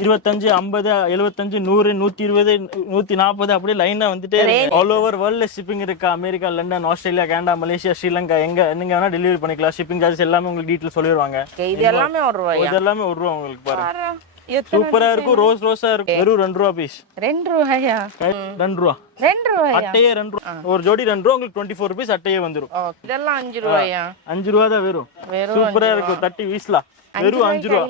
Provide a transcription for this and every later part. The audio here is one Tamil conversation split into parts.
25 50 75 100 120 140 அப்படியே லைனா வந்துட்டே ஆல் ஓவர் வேர்ல்ட்ல ஷிப்பிங் இருக்கு. America, London, Australia, Canada, Malaysia, Sri Lanka, எங்க நீங்க வேணா டெலிவரி பண்ணிக்கலாம். ஷிப்பிங் சார்ஜஸ் எல்லாமே உங்களுக்கு டீடைல் சொல்லிடுவாங்க. இது எல்லாமே 1 ரூபாயா? இது எல்லாமே 1 ரூபா உங்களுக்கு பாருங்க. சூப்பரா இருக்கும். ரோஸா இருக்கும். வெறும் 2 ரூபா பீஸ். 2 ரூபாயா? 2 ரூபா. 2 ரூபாயா? அட்டையே 2 ரூபா. ஒரு ஜோடி 2 ரூபா உங்களுக்கு 24 பீஸ் அட்டையே வந்துரும். இதெல்லாம் 5 ரூபாயா? 5 ரூபா தான் வெறும். சூப்பரா இருக்கும். தட்டி வீசலாம். வெறும் 5 ரூபா.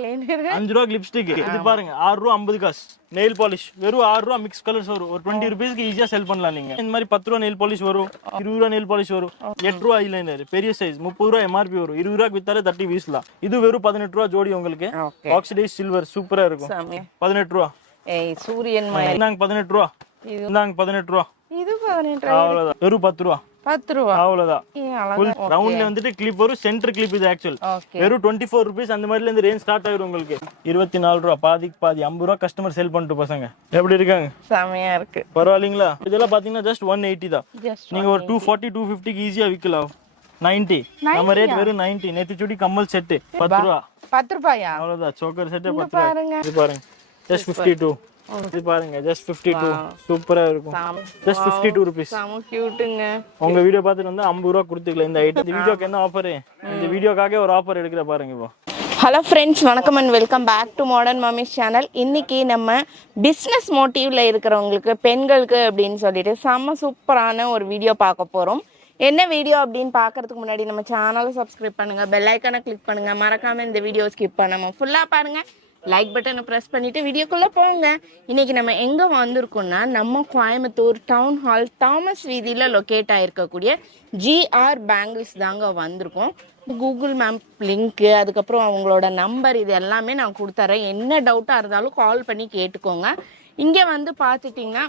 5 ரூபா லிப்ஸ்டிக். இது பாருங்க 6 ரூபா 50 காசு. நெயில் பாலிஷ் வெறும் 6 ரூபா. மிக்ஸ் கலர்ஸ் வரும். ஒரு 20 ரூபாய்க்கு ஈஸியா செல் பண்ணலாம் நீங்க. இந்த மாதிரி 10 ரூபா நெயில் பாலிஷ் வரும். 20 ரூபா நெயில் பாலிஷ் வரும். 8 ரூபா ஐலைனர் பெரிய சைஸ் 30 ரூபா எம்ஆர்பி வரும். 20 ரூபாய்க்கு வித்தாலே தட்டி வீசலாம். இது வெறும் 18 ரூபா ஜோடி உங்களுக்கு. ஆக்சிடைஸ் சில்வர் சூப்பரா இருக்கும். 18 ரூபா. ஏய் சூரியன் மாதிரி. இந்தாங்க 18 ரூபா. இந்தாங்க 18 ரூபா. இது 18 ரூபா. அவ்வளவுதான். வெறும் 10 ரூபா. 10 ரூபா. அவ்வளவுதான். ஃபுல் ரவுண்ட்ல வந்துட்டு கிளிப் வரும். சென்டர் கிளிப் இது ஆக்சுவல். வெறும் 24 ரூபீஸ் அந்த மாதிரில இருந்து ரேஞ்ச் ஸ்டார்ட் ஆயிரும் உங்களுக்கு. 24 ரூபா. பாதிக்கு பாதி 50 ரூபா கஸ்டமர் சேல் பண்ணிட்டு பசங்க. எப்படி இருக்காங்க? செமையா இருக்கு. பரவாயில்லைங்களா? இதெல்லாம் பாத்தீங்கன்னா ஜஸ்ட் 180 தான். நீங்க ஒரு 240 250 ஈஸியா விக்கலாம். 90 நம்ம ரேட் வெறும் 90. நேத்து சுடி கம்மல் செட் 10 ரூபா. 10 ரூபாயா? அவ்வளவுதான். சோக்கர் செட் 10 ரூபா. இது பாருங்க ஜஸ்ட் 52. இது பாருங்க ஜஸ்ட் 52. சூப்பரா இருக்கும். Just 52 rupees. செம கியூட்ங்க. உங்க வீடியோ பார்த்துட்டு வந்தா 50 ரூபா கொடுத்துக்கலாம் இந்த ஐட்டம். இந்த வீடியோக்கு என்ன ஆஃபர்? இந்த வீடியோக்காக ஒரு ஆஃபர் எடுக்கிற பாருங்க இப்போ. ஹலோ ஃப்ரெண்ட்ஸ், வணக்கம் and welcome back to modern mummies channel. இன்றைக்கி நம்ம பிஸ்னஸ் மோட்டிவில் இருக்கிறவங்களுக்கு, பெண்களுக்கு அப்படின்னு சொல்லிட்டு செம்ம சூப்பரான ஒரு வீடியோ பார்க்க போகிறோம். என்ன வீடியோ அப்படின்னு பார்க்குறதுக்கு முன்னாடி நம்ம சேனலை சப்ஸ்கிரைப் பண்ணுங்கள், பெல் ஐக்கானை கிளிக் பண்ணுங்கள், மறக்காமல் இந்த வீடியோ ஸ்கிப் பண்ணாமல் ஃபுல்லாக பாருங்கள், லைக் பட்டனை ப்ரெஸ் பண்ணிவிட்டு வீடியோக்குள்ளே போங்க. இன்றைக்கி நம்ம எங்கே வந்திருக்கோம்னா, நம்ம கோயம்புத்தூர் டவுன் ஹால் தாமஸ் வீதியில் லொக்கேட் ஆகிருக்கக்கூடிய ஜிஆர் பேங்கிள்ஸ் தாங்க வந்திருக்கோம். கூகுள் மேப் லிங்க்கு, அதுக்கப்புறம் அவங்களோட நம்பர், இது எல்லாமே நான் கொடுத்துறேன். என்ன டவுட்டாக இருந்தாலும் கால் பண்ணி கேட்டுக்கோங்க. இங்கே வந்து பார்த்துட்டிங்கன்னா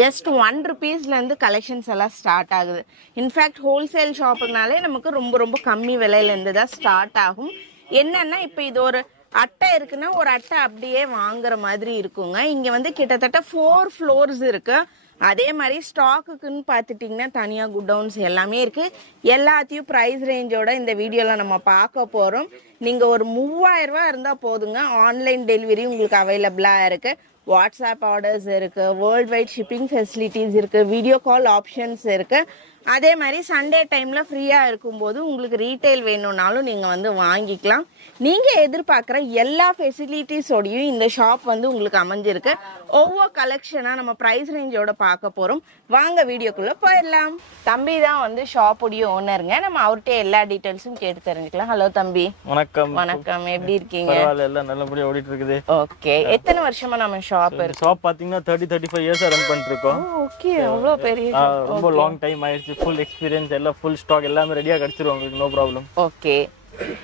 ஜஸ்ட் 1 ருபீஸ்லேருந்து கலெக்ஷன்ஸ் எல்லாம் ஸ்டார்ட் ஆகுது. இன்ஃபேக்ட் ஹோல்சேல் ஷாப்புனாலே நமக்கு ரொம்ப ரொம்ப கம்மி விலையிலேருந்து தான் ஸ்டார்ட் ஆகும். என்னென்னா இப்போ இது ஒரு அட்டை இருக்குன்னா ஒரு அட்டை அப்படியே வாங்குற மாதிரி இருக்குங்க. இங்கே வந்து கிட்டத்தட்ட 4 ஃப்ளோர்ஸ் இருக்குது. அதே மாதிரி ஸ்டாக்குக்குன்னு பார்த்துட்டிங்கன்னா தனியாக குடவுன்ஸ் எல்லாமே இருக்குது. எல்லாத்தையும் ப்ரைஸ் ரேஞ்சோட இந்த வீடியோவில் நம்ம பார்க்க போகிறோம். நீங்கள் ஒரு 3000 ரூபா இருந்தால் போதுங்க. ஆன்லைன் டெலிவரி உங்களுக்கு அவைலபிளாக இருக்குது. வாட்ஸ்அப் ஆர்டர்ஸ் இருக்குது, வேர்ல்டு வைட் ஷிப்பிங் ஃபெசிலிட்டிஸ் இருக்குது, வீடியோ கால் ஆப்ஷன்ஸ் இருக்குது. அதே மாதிரி சண்டே டைமில் ஃப்ரீயாக இருக்கும்போது உங்களுக்கு ரீட்டைல் வேணும்னாலும் நீங்கள் வந்து வாங்கிக்கலாம். நீங்கள் எதிர்பார்க்குற எல்லா ஃபெசிலிட்டிஸோடையும் இந்த ஷாப் வந்து உங்களுக்கு அமைஞ்சிருக்கு. ஒவ்வொரு கலெக்ஷனாக நம்ம ப்ரைஸ் ரேஞ்சோட பார்க்க போகிறோம். வாங்க வீடியோக்குள்ளே போயிடலாம். தம்பி தான் வந்து ஷாப்புடைய ஓனருங்க. நம்ம அவர்கிட்ட எல்லா டீட்டெயில்ஸும் கேட்டு தெரிஞ்சுக்கலாம். ஹலோ தம்பி. வணக்கம். வணக்கம், எப்படி இருக்கீங்க? எல்லாம் நல்லபடியாக ஓடிட்டு இருக்குது. ஓகே, எத்தனை வருஷமா நம்ம ஷாப் இருக்கு? ஷாப் பாத்தீங்கன்னா 35 இயர்ஸ் ரன் பண்ணிட்டு இருக்கோம். ஓகே, அவ்வளோ பெரிய ரொம்ப லாங் டைம் ஆயிடுச்சு. ஃபுல் எக்ஸ்பீரியன்ஸ், எல்லாம் ஃபுல் ஸ்டாக் எல்லாமே ரெடியா கிடைச்சிரும் உங்களுக்கு. No problem. ஓகே,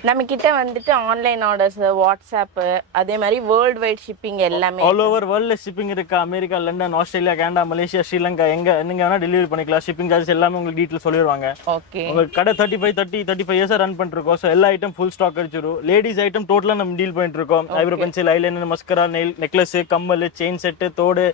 நம்ம கிட்ட வந்துட்டு ஆன்லைன் ஆர்டர்ஸ், வாட்ஸ்அப், அதே மாதிரி வேர்ல்டு வைட் ஷிப்பிங் எல்லாமே ஆல் ஓவர் வேர்ல்ட்ல ஷிப்பிங் இருக்கு. America, London, Australia, Canada, Malaysia, Sri Lanka, எங்க நீங்க வேணா டெலிவரி பண்ணிக்கலாம். ஷிப்பிங் சார்ஜஸ் எல்லாமே உங்களுக்கு டீடைல் சொல்லிடுவாங்க. ஓகே, உங்களுக்கு கடை 35 இயர்ஸ் ரன் பண்ணிட்டு இருக்கோம். ஸோ எல்லா ஐட்டம் ஃபுல் ஸ்டாக் கிடைச்சிரும். லேடிஸ் ஐட்டம் டோட்டலா நம்ம டீல் பண்ணிட்டு இருக்கோம். Eyebrow pencil, eyeliner, mascara, necklace, கம்மல், செயின் செட், தோடு,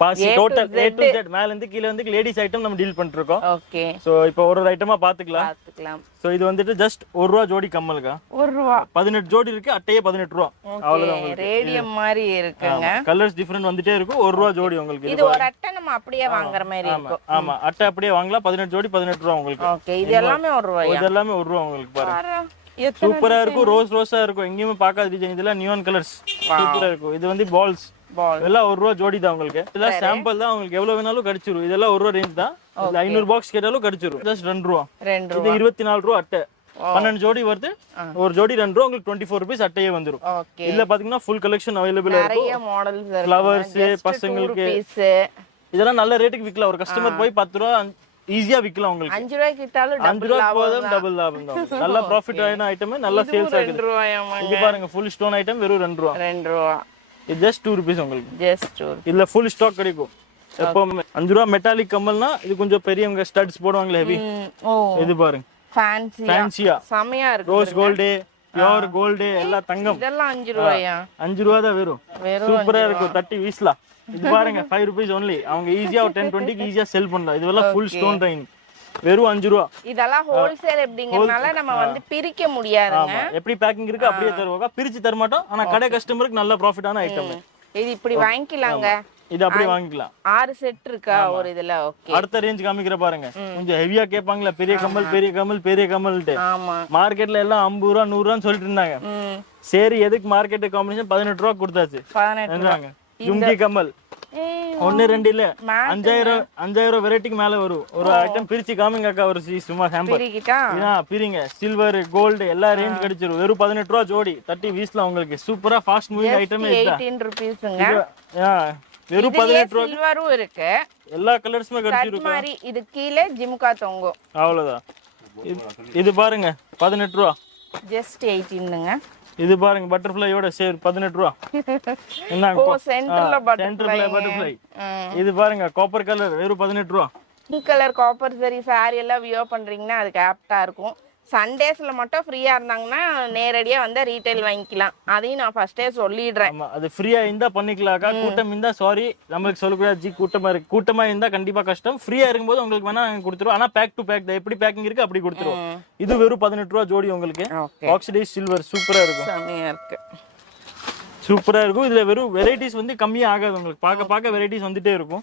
பாசி, டோட்டல் A to Z மேல இருந்து கீழ வந்து லேடிஸ் ஐட்டம் நம்ம டீல் பண்ணிட்டு இருக்கோம். ஓகே, சோ இப்போ ஒரு ஐட்டமா பாத்துக்கலாம். சோ இது வந்துட்டு ஜஸ்ட் 1 ரூபா ஜோடி கம்மலுக்கா. 1 ரூபா 18 ஜோடி இருக்கு. அட்டையே 18 ரூபா. அவ்வளவுதான். ரேடியம் மாதிரி இருக்குங்க. கலர்ஸ் டிஃபரண்ட் வந்துட்டே இருக்கும். 1 ரூபா ஜோடி உங்களுக்கு. இது ஒரு அட்டை நம்ம அப்படியே வாங்குற மாதிரி இருக்கும். ஆமா, அட்டை அப்படியே வாங்கலாம். 18 ஜோடி 18 ரூபா உங்களுக்கு. ஓகே, இது எல்லாமே 1 ரூபாயா? இது எல்லாமே 1 ரூபா உங்களுக்கு. பாருங்க, சூப்பரா இருக்கும். ரோஸா இருக்கும். எங்கேயுமே பார்க்காத டிசைன். இதெல்லாம் நியான் கலர்ஸ். சூப்பரா இருக்கும். இது வந்து பால்ஸ் எல்லாம் 1 ரூபா ஜோடி தான் உங்களுக்கு. இதெல்லாம் சாம்பிள் தான். உங்களுக்கு எவ்வளவு வேணாலும் கிடைச்சிரும். இதெல்லாம் 1 ரூபா ரேஞ்ச் தான். 500 பாக்ஸ் கேட்டாலும் கிடைச்சிரும். ஜஸ்ட் 2 ரூபா. இது 24 ரூபா அட்டை. 12 ஜோடி வருது. ஒரு ஜோடி 2 ரூபா. உங்களுக்கு 24 ரூபீஸ் அட்டையே வந்துரும். இதுல பாத்தீங்கன்னா ஃபுல் கலெக்ஷன் அவைலபிளா இருக்கும். நிறைய மாடல்ஸ் இருக்கு. ஃப்ளவர்ஸ், பசங்களுக்கு இதெல்லாம் நல்ல ரேட்டுக்கு விக்கலாம். ஒரு கஸ்டமர் போய் 10 ரூபா ஈஸியா விக்கலாம். உங்களுக்கு 5 ரூபாய்க்கு வித்தாலும் 5 ரூபாய்க்கு போதும் டபுள் லாபம் தான். நல்ல ப்ராஃபிட் ஆன ஐட்டம், நல்ல சேல்ஸ் ஆகுது. 2 ரூபாயாமா? இது பாருங்க, ஃபுல் ஸ்டோன் ஐட்டம் வெறும் 2 ரூபா. 2 ரூபா. இது ஜஸ்ட் 2 ரூபீஸ் உங்களுக்கு. ஜஸ்ட் 2. இதுல ஃபுல் ஸ்டாக் கிடைக்கும். எப்போ 5 ரூபா மெட்டாலிக் கம்மல்னா இது கொஞ்சம் பெரியவங்க ஸ்டட்ஸ் போடுவாங்களே, ஹெவி. இது பாருங்க, ஃபேன்சியா செமையா இருக்கு. ரோஸ் கோல்ட், பியூர் கோல்ட், எல்லாம் தங்கம். இதெல்லாம் 5 ரூபாயா? 5 ரூபா தான் வெறும். சூப்பரா இருக்கும். தட்டி வீசலாம். இது பாருங்க 5 ரூபீஸ் ஒன்லி. அவங்க ஈஸியா 10-20க்கு ஈஸியா செல் பண்ணலாம். இதுவெல்லாம் ஃபுல் ஸ்டோன் ட்ரைனிங். வெறும் 5 ரூபா. இதெல்லாம் ஹோல்சேல் எப்படிங்கறனால நம்ம வந்து பிரிக்க முடியாதுங்க. எப்படி பேக்கிங் இருக்கு அப்படியே தருவாங்க, பிரிச்சு தர மாட்டோம். ஆனா கடை கஸ்டமருக்கு நல்ல ப்ராஃபிட்டான ஐட்டம். இது இப்படி வாங்கிக்கலாங்க, இது அப்படியே வாங்கிக்கலாம். 6 செட் இருக்கா ஒரு இதுல. ஓகே, அடுத்த ரேஞ்ச் காமிக்கிற பாருங்க. கொஞ்சம் ஹெவியா கேட்பாங்களா, பெரிய கம்மல் பெரிய கம்மல் பெரிய கம்மல்ட்டு. ஆமா, மார்க்கெட்ல எல்லாம் 50 ரூபா 100 ரூபான்னு சொல்லிட்டு இருந்தாங்க. சரி, எதுக்கு மார்க்கெட் காம்பினேஷன் 18 ரூபா கொடுத்தாச்சு. 18 ஜும்கி கம்மல் 1 2 இல்ல 5000 வெரைட்டிக்கு மேல வரும். ஒரு ஐட்டம் பிரிச்சு காமிங்க அக்கா, ஒரு சும்மா சாம்பிள் பிரிங்க. சில்வர் கோல்டு எல்லா ரேஞ்ச் கிடைச்சிரும். வெறும் 18 ரூபா ஜோடி 30 பீஸ்ல உங்களுக்கு சூப்பரா ஃபாஸ்ட் மூவிங் ஐட்டம். 18 ரூபீஸ்ங்க. வெறும் 18 ரூபா. சில்வரும் இருக்கு, எல்லா கலர்ஸ்மே கிடைச்சிரும். மாதிரி இது கீழே ஜிம்கா தொங்கும், அவ்வளவுதான். இது பாருங்க 18 ரூபா, ஜஸ்ட் 18ங்க. இது பாருங்க பட்டர்ஃப்ளையோட சேர் 18 ரூபா. என்னங்க சென்டர்ல பட்டர்ஃப்ளை. இது பாருங்க காப்பர் கலர் வெறும் 18 ரூபா. பிங்க் கலர் காப்பர் சரி சாரி எல்லாம் வியர் பண்றீங்கன்னா அதுக்கு ஆப்டா இருக்கும். சண்டேஸ்ல மட்டும் ஃப்ரீயா இருந்தாங்கன்னா நேரடியா வந்து ரீட்டைல் வாங்கிக்கலாம். அதையும் நான் ஃபர்ஸ்டே சொல்லிடுறேன். ஆமா, அது ஃப்ரீயா இருந்தா பண்ணிக்கலாம்க்கா. கூட்டம் இருந்தா சாரி நம்மளுக்கு சொல்லக்கூடாது. ஜி கூட்டமா இருக்கு, கூட்டமா இருந்தா கண்டிப்பா கஷ்டம். ஃப்ரீயா இருக்கும்போது உங்களுக்கு வேணா கொடுத்துருவோம். ஆனா பேக் டு பேக் தான், எப்படி பேக்கிங் இருக்கு அப்படி கொடுத்துருவோம். இது வெறும் 18 ரூபா ஜோடி உங்களுக்கு. ஆக்சிடைஸ் சில்வர் சூப்பரா இருக்கும், செமையா இருக்கு, சூப்பரா இருக்கும். இதுல வெறும் வெரைட்டிஸ் வந்து கம்மியா ஆகாது உங்களுக்கு. பார்க்க வெரைட்டிஸ் வந்துட்டே இருக்கும்.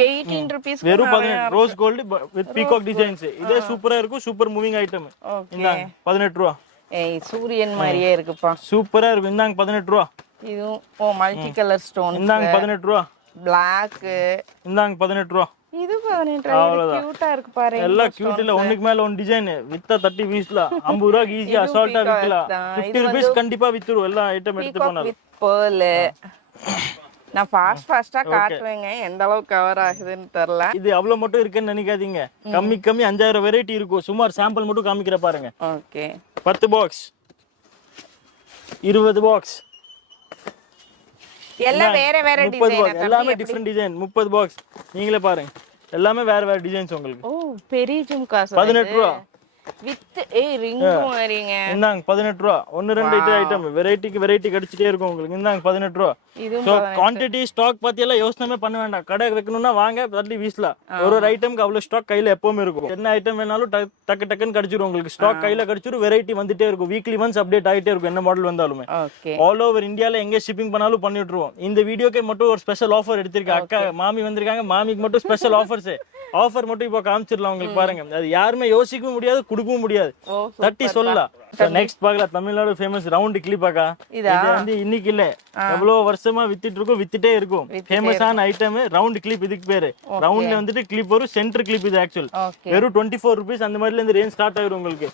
18 ரூபீஸ் வெறும் 18 rose gold with peacock designs. இதே சூப்பரா இருக்கும், சூப்பர் மூவிங் ஐட்டம். இந்தாங்க 18 ரூபா. சூரியன் மாதிரியே இருக்குப்பா, சூப்பரா இருக்கும். இந்தாங்க 18 ரூபா. இதுவும் மல்டி கலர் ஸ்டோன். இந்தாங்க 18 ரூபா. Black இந்தாங்க 18 ரூபா. இது 18 ரூபா. கியூட்டா இருக்கு பாருங்க. எல்லாம் கியூட் இல்ல, ஒண்ணுக்கு மேல ஒன் டிசைன். வித்தா 30 பீஸ்ல 50 ரூபாய்க்கு ஈஸியா அசால்ட்டா விக்கலாம். 50 ரூபீஸ் கண்டிப்பா வித்துரும். எல்லா ஐட்டம் எடுத்து போனாலும். பேர்ல் நான் ஃபாஸ்டா காட்டுவேங்க, எந்த அளவுக்கு கவர் ஆகுதுன்னு தெரியல. இது அவ்வளவு மட்டும் இருக்குன்னு நினைக்காதீங்க. கம்மி 5000 வெரைட்டி இருக்கும். சுமார் சாம்பிள் மட்டும் காமிக்கிற பாருங்க. ஓகே, 10 பாக்ஸ் 20 பாக்ஸ் எல்லாம் வேற டிசைன். எல்லாமே டிஃபரண்ட் டிசைன். 30 பாக்ஸ் நீங்களே பாருங்க. எல்லாமே வேற டிசைன்ஸ் உங்களுக்கு. பெரிய ஜும்கா 18 ரூபா வித் ரிங்கும் வரீங்க. இந்தாங்க 18 ரூபா. 1 2 ஐட்டம் வெரைட்டிக்கு வெரைட்டி கிடைச்சிட்டே இருக்கும் உங்களுக்கு. இந்தாங்க 18 ரூபா. சோ குவாண்டிட்டி ஸ்டாக் பத்தி எல்லாம் யோசனை பண்ண வேண்டாம். கடை வைக்கணும்னா வாங்க 30 பீஸ்ல. ஒரு ஐட்டம்க்கு அவ்வளவு ஸ்டாக் கையில எப்பவுமே இருக்கும். என்ன ஐட்டம் வேணாலும் டக்குன்னு கிடைச்சிரும் உங்களுக்கு. ஸ்டாக் கையில கிடைச்சிரும். வெரைட்டி வந்துட்டே இருக்கும். வீக்லி ஒன்ஸ் அப்டேட் ஆயிட்டே இருக்கும். என்ன மாடல் வந்தாலுமே ஆல் ஓவர் இந்தியால எங்க ஷிப்பிங் பண்ணாலும் பண்ணிட்டுருவோம். இந்த வீடியோக்கு மட்டும் ஒரு ஸ்பெஷல் ஆஃபர் எடுத்திருக்கேன். அக்கா மாமி வந்திருக்காங்க, மாமிக்கு மட்டும் ஸ்பெஷல் ஆஃபர்ஸ். ஆஃபர் மட்டும் இப்போ காமிச்சிடலாம் உங்களுக்கு பாருங்க. அது யாருமே யோசிக்கவும் முடியாது, கொடுக்கவும் முடியாது. தட்டி சொல்லலாம். நெக்ஸ்ட் பார்க்கலாம். தமிழ்நாடு ஃபேமஸ் ரவுண்ட் கிளிப் அக்கா. இது வந்து இன்னைக்கு இல்ல, எவ்வளவு வருஷமா வித்துட்டு இருக்கும், வித்துட்டே இருக்கும். ஃபேமஸான ஐட்டம் ரவுண்ட் கிளிப். இதுக்கு பேரு ரவுண்ட்ல வந்துட்டு கிளிப் வரும். சென்டர் கிளிப் இது ஆக்சுவல். வெறும் 24 ரூபீஸ் அந்த மாதிரில இருந்து ரேஞ்ச் ஸ்டார்ட் ஆயிரும் உங்களுக்கு.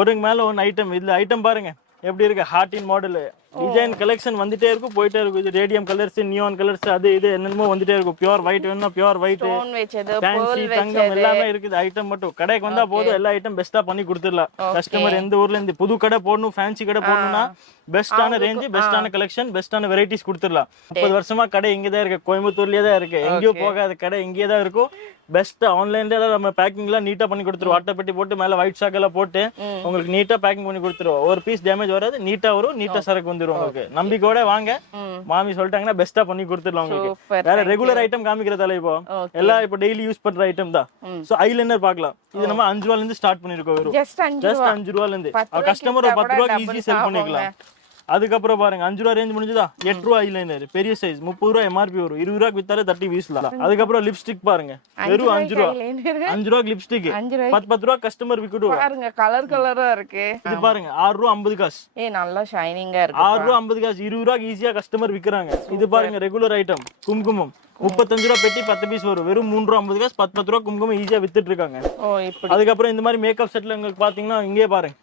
ஒருங்க மேல ஒன் ஐட்டம். இதுல ஐட்டம் பாருங்க எப்படி இருக்கு. ஹார்டின் மாடல் டிசைன் கலெக்ஷன் வந்துட்டே இருக்கும், போயிட்டே இருக்கும். இது ரேடியம் கலர்ஸ், நியான் கலர்ஸ், அது இது என்னென்னமோ வந்துட்டே இருக்கும். பியூர் ஒயிட் வேணும்னா பியூர் ஒயிட், ஃபேன்சி தங்கம் எல்லாமே இருக்குது. ஐட்டம் மட்டும் கடைக்கு வந்தா போதும். எல்லா ஐட்டம் பெஸ்டா பண்ணி கொடுத்துடலாம். கஸ்டமர் எந்த ஊர்ல இருந்து புது கடை போடணும், ஃபேன்சி கடை போடணும்னா பெஸ்டான ரேஞ்ச், பெஸ்டான கலெக்ஷன், பெஸ்டான வெரைட்டிஸ் கொடுத்துடலாம். 30 வருஷமா கடை இங்கதான் இருக்கு, கோயம்புத்தூர்லயே தான் இருக்கு. எங்கேயோ போகாத கடை இங்கே தான் இருக்கும். பெஸ்ட் ஆன்லைன்ல நம்ம பேக்கிங் எல்லாம் நீட்டா பண்ணி கொடுத்துருவோம். அட்டை பெட்டி போட்டு மேல ஒயிட் சாக் எல்லாம் போட்டு உங்களுக்கு நீட்டா பேக்கிங் பண்ணி கொடுத்துருவோம். ஒரு பீஸ் டேமேஜ் வராது, நீட்டா வரும், நீட்டா சரக்கு வந்துரும் உங்களுக்கு. நம்பிக்கையோட வாங்க. மாமி சொல்லிட்டாங்கன்னா பெஸ்டா பண்ணி கொடுத்துடலாம் உங்களுக்கு. வேற ரெகுலர் ஐட்டம் காமிக்கிறதால இப்போ எல்லாம் இப்போ டெய்லி யூஸ் பண்ற ஐட்டம் தான். சோ ஐலைனர் பார்க்கலாம். இது நம்ம 5 ரூபாயில இருந்து ஸ்டார்ட் பண்ணிருக்கோம். வெறும் ஜஸ்ட் 5 ரூபாயில இருந்து கஸ்டமர் ஒரு 10 ரூபாய்க்கு ஈஸி செல் பண்ணிக்கலாம். அதுக்கப்புறம் பாருங்க 5 ரூபா ரேஞ்ச் முடிஞ்சதா 8 ரூபா ஐலைனர் பெரிய சைஸ் 30 ரூபா எம்ஆர்பி வரும். 20 ரூபாய்க்கு வித்தாலே 30 பீஸ்ல. அதுக்கப்புறம் லிப்ஸ்டிக் பாருங்க வெறும் 5 ரூபா. 5 ரூபாய்க்கு லிப்ஸ்டிக் 10 ரூபா கஸ்டமர் விக்குடுவாங்க. பாருங்க கலர் கலரா இருக்கு. இது பாருங்க 6 ரூபா 50 காசு. நல்லா ஷைனிங்கா இருக்கு. 6 ரூபா 50 காசு 20 ரூபாய்க்கு ஈஸியா கஸ்டமர் விக்கிறாங்க. இது பாருங்க ரெகுலர் ஐட்டம் குங்குமம் 35 ரூபா பெட்டி 10 பீஸ் வரும். வெறும் 3 ரூபா 50 காசு 10 ரூபா குங்குமம் ஈஸியா வித்துட்டு இருக்காங்க. அதுக்கப்புறம் இந்த மாதிரி மேக்கப் செட்ல உங்களுக்கு பாத்தீங்கன்னா இங்கே பாருங்க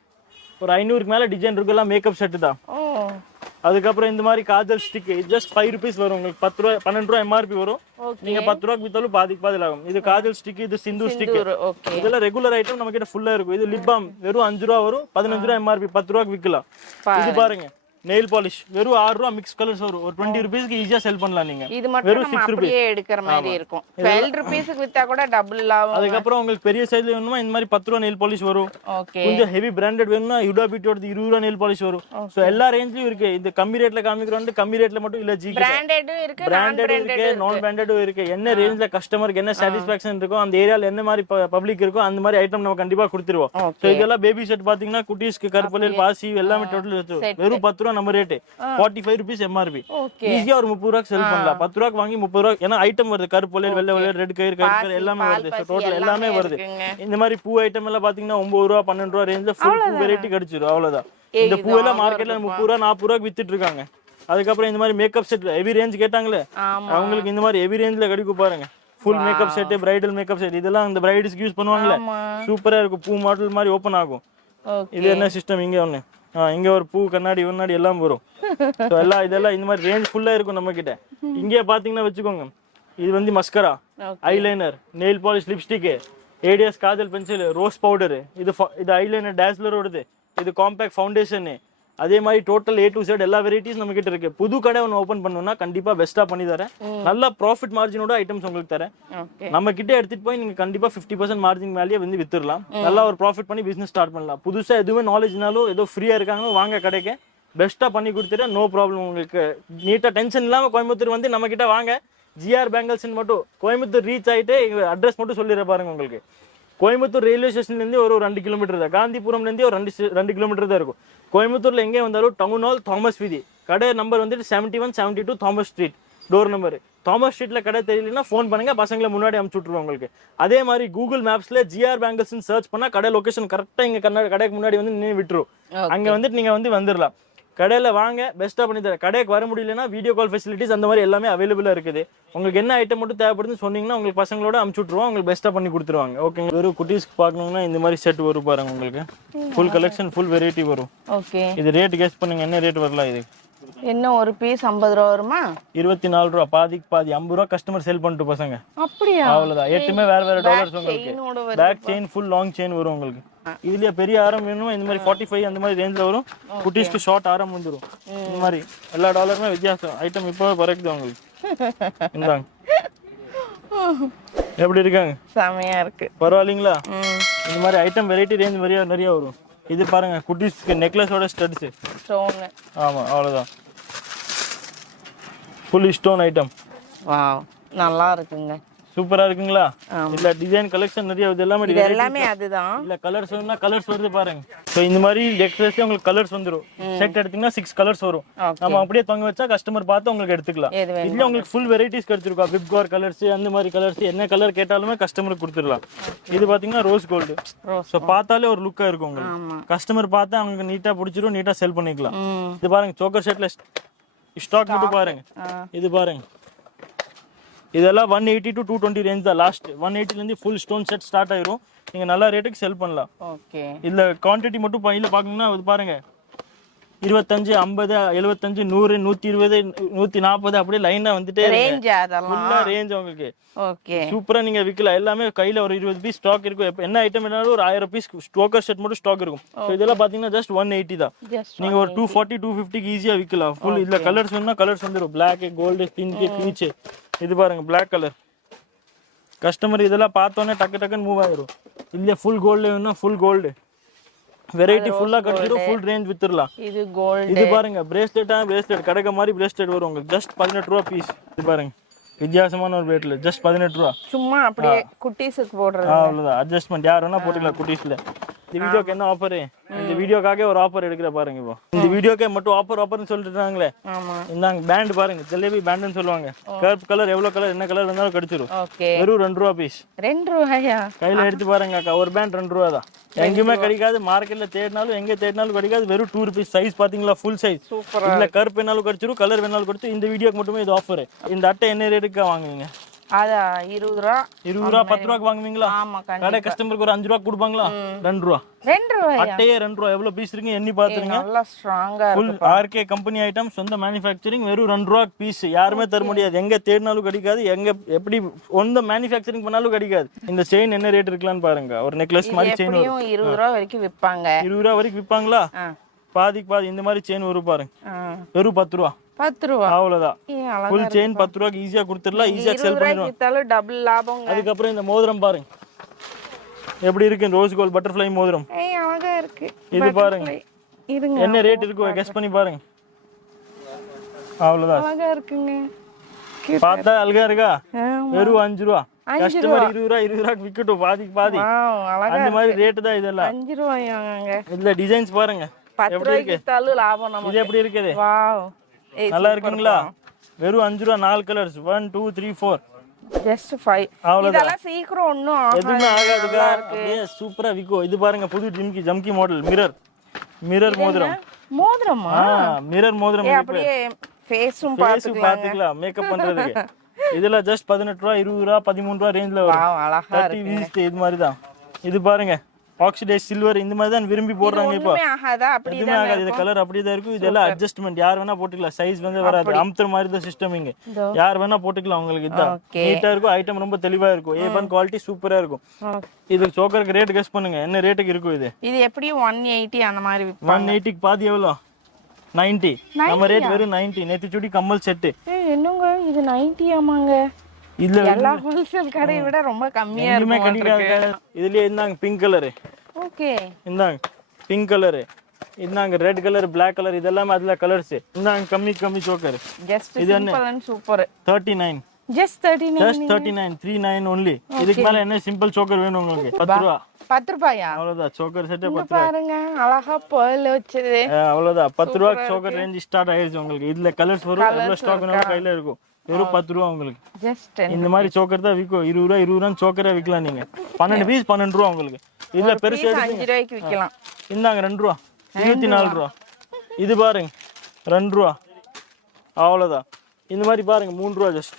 ஒரு 500க்கு மேல டிசைன் இருக்கு. எல்லாம் மேக்கப் செட் தான். அதுக்கப்புறம் இந்த மாதிரி காஜல் ஸ்டிக் ஜஸ்ட் 5 ரூபீஸ் வரும் உங்களுக்கு. 10 ரூபா 12 ரூபா எம்ஆர்பி வரும். நீங்க 10 ரூபாய்க்கு வித்தாலும் பாதி ஆகும். இது காஜல் ஸ்டிக், இது சிந்து ஸ்டிக். இதெல்லாம் ரெகுலர் ஐட்டம் நம்ம கிட்ட ஃபுல்லா இருக்கும். இது லிப் பாம் வெறும் 5 ரூபா வரும். 15 ரூபா எம்ஆர்பி 10 ரூபாய்க்கு விற்கலாம். இது பாருங்க நெயில் பாலிஷ் வெறும் 6 ரூபா மிக்ஸ் கலர்ஸ் வரும். ஒரு 20 ருபீஸ்க்கு ஈஸியா செல் பண்ணலாம் நீங்க. இது மட்டும் நம்ம அப்படியே எடுக்கிற மாதிரி இருக்கும். 12 ரூபீஸ்க்கு வித்தா கூட டபுள் ஆகும். அதுக்கு அப்புறம் உங்களுக்கு பெரிய சைஸ்ல வேணுமா இந்த மாதிரி 10 ரூபா நெயில் பாலிஷ் வரும். ஓகே. கொஞ்சம் ஹெவி பிராண்டட் வேணும்னா யுடா பியூட்டியோட 20 ரூபா நெயில் பாலிஷ் வரும். சோ எல்லா ரேஞ்ச்லயும் இருக்கு. இது கம்மி ரேட்ல காமிக்கிறோம், கம்மி ரேட்ல மட்டும் இல்ல ஜி. பிராண்டடும் இருக்கு, பிராண்டட் இருக்கு, நான் பிராண்டடும் இருக்கு. என்ன ரேஞ்ச்ல கஸ்டமருக்கு என்ன சாட்டிஸ்ஃபேக்ஷன் இருக்கோ, அந்த ஏரியால என்ன மாதிரி பப்ளிக் இருக்கோ அந்த மாதிரி ஐட்டம் நம்ம கண்டிப்பா கொடுத்துருவோம். சோ இதெல்லாம் பேபி செட் பாத்தீங்கன்னா குட்டீஸ்க்கு கருப்பலையில் பாசி எல்லாமே டோட்டல் வெறும் 10 ரூபா நம்ம ரேட். 45 rupees MRP. ஈஸியா ஒரு 30 ரூபாய்க்கு செல் பண்ணலாம். 10 ரூபாய்க்கு வாங்கி 30 ரூபாய். ஏன்னா ஐட்டம் வருது, கருப்பு வெள்ளை வெள்ளை ரெட் கயிறு கயிறு எல்லாமே வருது. டோட்டல் எல்லாமே வருது. இந்த மாதிரி பூ ஐட்டம் எல்லாம் பாத்தீங்கன்னா 9 ரூபா 12 ரூபா ரேஞ்ச்ல ஃபுல் பூ வெரைட்டி கிடைச்சிரும். அவ்வளவுதான். இந்த பூ எல்லாம் மார்க்கெட்ல 30 ரூபா 40 ரூபாய்க்கு வித்துட்டு இருக்காங்க. அதுக்கப்புறம் இந்த மாதிரி மேக்கப் செட் ஹெவி ரேஞ்ச் கேட்டாங்களே, அவங்களுக்கு இந்த மாதிரி ஹெவி ரேஞ்ச்ல கிடைக்கும் பாருங்க. Full makeup set, bridal makeup set, இதெல்லாம் இந்த பிரைட்ஸ்க்கு யூஸ் பண்ணுவாங்களே, சூப்பரா இருக்கும். பூ மாடல் மாதிரி ஓபன் ஆகும். இது என்ன சிஸ்டம் இங்க ஒண்ணு, இங்க ஒரு பூ கண்ணாடி கண்ணாடி எல்லாம் வரும். எல்லாம் இதெல்லாம் இந்த மாதிரி ரேஞ்ச் ஃபுல்லா இருக்கும் நம்ம கிட்ட. இங்கே பாத்தீங்கன்னா வச்சுக்கோங்க, இது வந்து mascara, eyeliner, nail polish, lipstick, ADS Kajal pencil, rose powder, இது ஐலைனர் டேஸ்லரோடது, இது காம்பேக்ட் ஃபவுண்டேஷன். அதே மாதிரி டோட்டல் A to Z எல்லா வெரைட்டிஸ் நம்ம கிட்ட இருக்கு. புது கடை ஒன்று ஓப்பன் பண்ணணும்னா கண்டிப்பா பெஸ்டா பண்ணி தரேன். நல்ல ப்ராஃபிட் மார்ஜினோட ஐட்டம்ஸ் உங்களுக்கு தரேன். நம்ம கிட்ட எடுத்துட்டு போய் நீங்க கண்டிப்பா 50% மார்ஜின் மேலேயே வந்து வித்துடலாம். நல்லா ஒரு ப்ராஃபிட் பண்ணி பிசினஸ் ஸ்டார்ட் பண்ணலாம். புதுசா எதுவுமே நாலேஜ்னாலும் ஏதோ ஃப்ரீயா இருக்காங்களோ வாங்க கடைக்கு, பெஸ்டா பண்ணி கொடுத்துறேன். No problem. உங்களுக்கு நீட்டா டென்ஷன் இல்லாம கோயம்புத்தூர் வந்து நம்ம கிட்ட வாங்க. GR பேங்கிள்ஸ் மட்டும் கோயம்புத்தூர் ரீச் ஆயிட்டு அட்ரஸ் மட்டும் சொல்லிடுற பாருங்க. உங்களுக்கு கோயம்புத்தூர் ரயில்வே ஸ்டேஷன்லேருந்து ஒரு 2 கிலோமீட்டர் தான், காந்திபுரம்லேருந்து ஒரு 2 கிலோமீட்டர் தான் இருக்கும். கோயம்புத்தூர்ல எங்கே வந்தாலும் டவுன் ஹால், தாமஸ் வீதி, கடை நம்பர் வந்துட்டு 71 72 Thomas street, door number. Thomas ஸ்ட்ரீட்ல கடை தெரியலன்னா ஃபோன் பண்ணுங்க, பசங்களை முன்னாடி அனுப்பிச்சு விட்டுருவோம் உங்களுக்கு. அதே மாதிரி கூகுள் மேப்ஸ்ல GR பேங்கிள்ஸ் சர்ச் பண்ணா கடை லொகேஷன் கரெக்டா இங்க கடைக்கு முன்னாடி வந்து நின்று விட்டுரும். அங்க வந்துட்டு நீங்க வந்து வந்துடலாம். கடையில் வாங்க, பெஸ்ட்டாக பண்ணி தரேன். கடைக்கு வர முடியலன்னா வீடியோ கால் ஃபெசிலிட்டிஸ் அந்த மாதிரி எல்லாமே அவைலபிளாக இருக்குது. உங்களுக்கு என்ன ஐட்டம் மட்டும் தேவைப்படுதுன்னு சொன்னீங்கன்னா உங்களுக்கு பசங்களோட அனுப்பிச்சு விட்ருவோம், உங்களுக்கு பெஸ்ட்டாக பண்ணி கொடுத்துருவாங்க. ஓகேங்க. வெறும் குட்டீஸ்க்கு பார்க்கணுன்னா இந்த மாதிரி செட் வரும் பாருங்க. உங்களுக்கு ஃபுல் கலெக்ஷன், ஃபுல் வெரைட்டி வரும். ஓகே. இது ரேட் கெஸ் பண்ணுங்க, என்ன ரேட் வரலாம் இது? என்ன ஒரு பீஸ் 50 ரூபா வருமா? 24 ரூபா. பாதிக்கு பாதி 50 ரூபா கஸ்டமர் செல் பண்ணிட்டு பசங்க. அப்படியா? அவ்வளவுதான். 8மே வேற வேற டாலர்ஸ். உங்களுக்கு back chain, full long chain வரும் உங்களுக்கு. இதுலயே பெரிய ஆரம் வேணும், இந்த மாதிரி 45 அந்த மாதிரி ரேஞ்ச்ல வரும். குட்டீஸ்க்கு ஷார்ட் ஆரம் வந்துடும். இந்த மாதிரி எல்லா டாலருமே வித்தியாசம். ஐட்டம் இப்போ பறக்குது உங்களுக்கு. இந்தாங்க. எப்படி இருக்காங்க? செமையா இருக்கு. பரவாயில்லைங்களா? இந்த மாதிரி ஐட்டம் வெரைட்டி ரேஞ்ச் நிறைய வரும். இது பாருங்க, குட்டீஸ்க்கு நெக்லஸோட ஸ்டட்ஸ். ஸ்டோன். ஆமா, அவ்வளவுதான். Full stone item. வாவ், நல்லா இருக்குங்க. சூப்பரா இருக்குங்களா? இல்ல டிசைன் கலெக்ஷன் நிறைய, இது எல்லாமே அதுதான். இல்ல கலர்ஸ் வேணும்னா கலர்ஸ் வருது பாருங்க. சோ இந்த மாதிரி நெக்லஸ்ல உங்களுக்கு கலர்ஸ் வந்துரும். செட் எடுத்தீங்கன்னா 6 கலர்ஸ் வரும். நம்ம அப்படியே தொங்க வச்சா கஸ்டமர் பார்த்து உங்களுக்கு எடுத்துக்கலாம். இதுல உங்களுக்கு ஃபுல் வெரைட்டிஸ் கிடைச்சிருக்கும். விப்கார் கலர்ஸ், அந்த மாதிரி கலர்ஸ், என்ன கலர் கேட்டாலுமே கஸ்டமருக்கு கொடுத்துடலாம். இது பாத்தீங்கன்னா ரோஸ் கோல்டு. சோ பார்த்தாலே ஒரு லுக்கா இருக்கும் உங்களுக்கு. கஸ்டமர் பார்த்தா அவங்க நீட்டா பிடிச்சிரும், நீட்டா செல் பண்ணிக்கலாம். இது பாருங்க, சோக்கர் செட்ல ஸ்டாக் மட்டும் பாருங்க. இது பாருங்க, இதெல்லாம் 180 to 220 ரேஞ்ச் தான். லாஸ்ட் 180ல இருந்து ஃபுல் ஸ்டோன் செட் ஸ்டார்ட் ஆயிரும். நீங்க நல்ல ரேட்டுக்கு செல் பண்ணலாம். ஓகே. இல்ல குவாண்டிட்டி மட்டும் பையில பாக்கணும்னா இது பாருங்க, 25 50 75 100 120 140 அப்படியே லைனா வந்துட்டே ரேஞ்ச். அதெல்லாம் ஃபுல்லா ரேஞ்ச் உங்களுக்கு. ஓகே. சூப்பரா நீங்க விக்கலாம். எல்லாமே கையில ஒரு 20 பீஸ் ஸ்டாக் இருக்கும். என்ன ஐட்டம் வேணாலும் ஒரு 1000 பீஸ் ஸ்டோக்கர் செட் மட்டும் ஸ்டாக் இருக்கும். சோ இதெல்லாம் பாத்தீங்கன்னா ஜஸ்ட் 180 தான். நீங்க ஒரு 240 250 ஈஸியா விக்கலாம். ஃபுல் இதுல கலர்ஸ் வேணும்னா கலர்ஸ் வந்துரும். Black, gold, pink, peach. இது பாருங்க, Black கலர். கஸ்டமர் இதெல்லாம் பார்த்தோன்னே டக்கு டக்குன்னு மூவ் ஆயிரும். இல்ல ஃபுல் கோல்டு வேணும்னா ஃபுல் கோல்டு வெரைட்டி ஃபுல்லா கிடைச்சிரும். ஃபுல் ரேஞ்ச் வித்துறலாம். இது கோல்ட். இது பாருங்க, பிரேஸ்லெட் கடக்க மாதிரி பிரேஸ்லெட் வரும் உங்களுக்கு. ஜஸ்ட் 18 ரூபா பீஸ். இது பாருங்க, வித்தியாசமான ஒரு ரேட்ல ஜஸ்ட் 18 ரூபா. சும்மா அப்படியே குட்டீஸ்க்கு போடுறது. அவ்வளவுதான். அட்ஜஸ்ட்மெண்ட் யார் வேணா போட்டுக்கலாம் குட்டீஸ்ல. இந்த வீடியோக்கு என்ன ஆஃபர்? இந்த வீடியோக்காக ஒரு ஆஃபர் எடுக்கிற பாருங்க. இப்போ இந்த வீடியோக்கே மட்டும் ஆஃபர்னு சொல்லிட்டுறாங்களே. இந்தாங்க பேண்ட் பாருங்க, ஜிலேபி பேண்ட்னு சொல்லுவாங்க. கருப்பு கலர், எவ்வளவு கலர், என்ன கலர் வேணாலும் கிடைச்சிரும். வெறும் 2 ரூபா பீஸ். 2 ரூபாயா? கையில எடுத்து பாருங்க அக்கா, ஒரு பேண்ட் 2 ரூபா தான். எங்கேயுமே கிடைக்காது. மார்க்கெட்ல தேடினாலும் எங்க தேடினாலும் கிடைக்காது. வெறும் 2 rupees. சைஸ் பாத்தீங்களா? Full size. இல்ல கருப்பு வேணாலும் கிடைச்சிரும், கலர் வேணாலும் கிடைச்சு. இந்த வீடியோக்கு மட்டுமே இது ஆஃபர். இந்த அட்டை என்ன ரேட்டுக்கு வாங்குவீங்க? அதா 20 ரூபா. 20 ரூபா 10 ரூபாய்க்கு வாங்குவீங்களா? ஆமா, கடை கஸ்டமருக்கு ஒரு 5 ரூபா கொடுப்பாங்களா? 2 ரூபா. 2 ரூபாயா? அட்டையே 2 ரூபா. எவ்வளவு பீஸ் இருக்கு எண்ணி பாத்துருங்க. நல்லா ஸ்ட்ராங்கா இருக்கு. ஃபுல் RK கம்பெனி ஐட்டம், சொந்த மேனுஃபேக்சரிங். வெறும் 2 ரூபா பீஸ். யாருமே தர முடியாது. எங்க தேடினாலும் கிடைக்காது. எங்க எப்படி சொந்த மேனுஃபேக்சரிங் பண்ணாலும் கிடைக்காது. இந்த செயின் என்ன ரேட் இருக்கலாம்னு பாருங்க. ஒரு நெக்லஸ் மாதிரி செயின் 20 ரூபா வரைக்கும் விப்பாங்க. 20 ரூபா வரைக்கும் விப்பாங்களா? பாதிக்கு பாதி இந்த மாதிரி செயின் வரும் பாருங்க, வெறும் 10 ரூபா. 10 ரூபா அவ்வளவுதான். ஃபுல் செயின் 10 ரூபாய்க்கு ஈஸியா கொடுத்துடலாம், ஈஸியா செல் பண்ணிடுவோம். டபுள் லாபம். அதுக்கப்புறம் இந்த மோதிரம் பாருங்க எப்படி இருக்கு, ரோஸ் கோல்ட் பட்டர்ஃப்ளை மோதிரம். அழகா இருக்கு. இது பாருங்க இருங்க, என்ன ரேட் இருக்கு கெஸ் பண்ணி பாருங்க. அவ்வளவுதான், அழகா இருக்குங்க. பார்த்தா அழகா இருக்கா? வெறும் 5 ரூபா. கஸ்டமர் 20 ரூபா 20 ரூபாய்க்கு விக்கட்டும், பாதிக்கு பாதி. அந்த மாதிரி ரேட் தான் இதெல்லாம். 5 ரூபாயாங்க. இதுல டிசைன்ஸ் பாருங்க 10 ரூபாய்க்கு தள்ளு லாபம் நமக்கு. இது எப்படி இருக்குது? வாவ், நல்லா இருக்குங்களா? வெறும் 5 ரூபா, 4 கலர்ஸ், 1 2 3 4, ஜஸ்ட் 5. இதெல்லாம் சீக்கிரம் ஒண்ணும் எதுவுமே ஆகாதுக்கா, அப்படியே சூப்பரா விக்கும். இது பாருங்க புது ஜம்கி மாடல் மிரர் மோதிரம். மோதிரமா? மிரர் மோதிரம். அப்படியே ஃபேஸும் பாத்துக்கலாம் மேக்கப் பண்றதுக்கு. இதுல ஜஸ்ட் 18 ரூபா 20 ரூபா 13 ரூபா ரேஞ்ச்ல வரும். அழகா 30 வீஸ்ட் இது மாதிரி தான். இது பாருங்க ஆக்சிடைஸ் சில்வர், இந்த மாதிரி தான் விரும்பி போடுறாங்க. இப்போ எதுவுமே ஆகாது, இது கலர் அப்படியே தான் இருக்கும். இதெல்லாம் அட்ஜஸ்ட்மெண்ட், யார் வேணா போட்டுக்கலாம், சைஸ் வந்து வராது, அமுத்துற மாதிரி தான் சிஸ்டம். இங்க யார் வேணா போட்டுக்கலாம், உங்களுக்கு இதுதான் நீட்டா இருக்கும். ஐட்டம் ரொம்ப தெளிவா இருக்கும், A1 குவாலிட்டி சூப்பரா இருக்கும். இது சோக்கருக்கு ரேட் கெஸ் பண்ணுங்க, என்ன ரேட்டுக்கு இருக்கும் இது? இது எப்படி 180 அந்த மாதிரி. 180க்கு பாதி எவ்வளோ? 90. நம்ம ரேட் வெறும் 90. நேத்து சுடி கம்மல் செட்டு. என்னங்க இது 90 ஆமாங்க? இதுல எல்லா ஹோல்சேல் கடையை விட ரொம்ப கம்மியா இருக்கு. கிடைக்காது. இதுலயே இந்தாங்க பிங்க் கலர். ஓகே, இந்தாங்க பிங்க் கலர், இந்தாங்க ரெட் கலர், Black கலர், இதெல்லாம் அதுல கலர்ஸ். இந்தாங்க கம்மி choker. Just simple and super. 39. Just 39. 39 only. இதுக்கு மேல என்ன சிம்பிள் சோக்கர் வேணும் உங்களுக்கு? 10 ரூபா. 10 ரூபாயா? அவ்வளவுதான், சோக்கர் செட்டே 10 ரூபா. பாருங்க அழகா பேர்ல் வச்சது. அவ்வளவுதான், 10 ரூபாய்க்கு சோக்கர் ரேஞ்ச் ஸ்டார்ட் ஆயிடுச்சு உங்களுக்கு. இதுல கலர்ஸ் வரும், எவ்வளவு ஸ்டாக் வேணாலும் கையில இருக்கும். வெறும் 10 ரூபா உங்களுக்கு. ஜஸ்ட் இந்த மாதிரி சோக்கர் தான் விற்கும். 20 ரூபா சோக்கரா விற்கலாம் நீங்க. 12 பீஸ் 12 ரூபா உங்களுக்கு. இதுல பெருசு 5 ரூபாய்க்கு விற்கலாம். இந்தாங்க 2 ரூபா, 24 ரூபா. இது பாருங்க 2 ரூபா. அவ்வளவுதான். இந்த மாதிரி பாருங்க 3 ரூபா. ஜஸ்ட்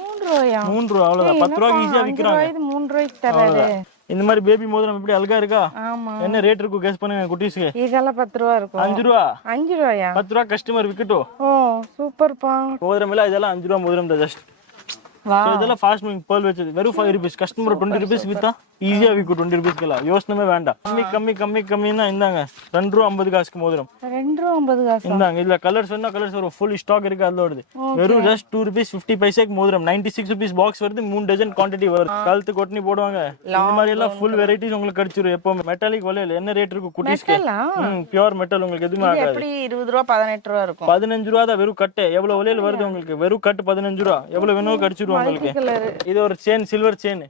3 ரூபாயா? 3 ரூபா. அவ்வளவுதான், 10 ரூபாய்க்கு ஈஸியா விற்கிறாங்க. இது 3 ரூபாய்க்கு தராது. இந்த மாதிரி பேபி மோதிரம் எப்படி அழகா இருக்கா? ஆமா. என்ன ரேட் இருக்கும் கெஸ் பண்ணுங்க குட்டீஸ்க்கு? இதெல்லாம் 10 ரூபா இருக்கும். 5 ரூபா. 5 ரூபாயா? 10 ரூபா கஸ்டமர் விக்கட்டும். ஓ சூப்பர் பா. மோதிரம் இல்ல, இதெல்லாம் 5 ரூபா மோதிரம் தான். ஜஸ்ட் இதெல்லாம் ஃபாஸ்ட் மூவிங் பேர்ல் வச்சது. வெறும் 5 rupees. கஸ்டமர் 20 rupees வித்தா ஈஸியா விக்கும். 20 rupeesக்குலாம் யோசனமே வேண்டாம். கம்மின்னா இந்தாங்க 2 ரூபா 50 காசுக்கு மோதிரம். 2 ரூபா 50 காசு. இந்தாங்க இதுல கலர்ஸ் வேணா கலர்ஸ் வரும், ஃபுல் ஸ்டாக் இருக்கு. அதுல வருது வெறும் ஜஸ்ட் 2 rupees 50 பைசாக்கு மோதிரம். 96 rupees பாக்ஸ் வருது, 3 டஜன் குவாண்டிட்டி வருது. கழுத்து கொட்டனி போடுவாங்க. இந்த மாதிரி எல்லாம் ஃபுல் வெரைட்டிஸ் உங்களுக்கு கிடைச்சிரும். எப்பவுமே மெட்டாலிக் வளையல் என்ன ரேட் இருக்கும் குட்டீஸ்க்கு? பியூர் மெட்டல், உங்களுக்கு எதுவுமே ஆகாது. எப்படி 20 ரூபா 18 ரூபா இருக்கும்? 15 ரூபா தான் வெறும் கட்டு. எவ்வளவு வளையல் வருது உங்களுக்கு? வெறும் கட்டு 15 ரூபா. எவ்வளவு வேணும் கிடைச்சிரும் உங்களுக்கு. இது ஒரு செயின், சில்வர் செயின்.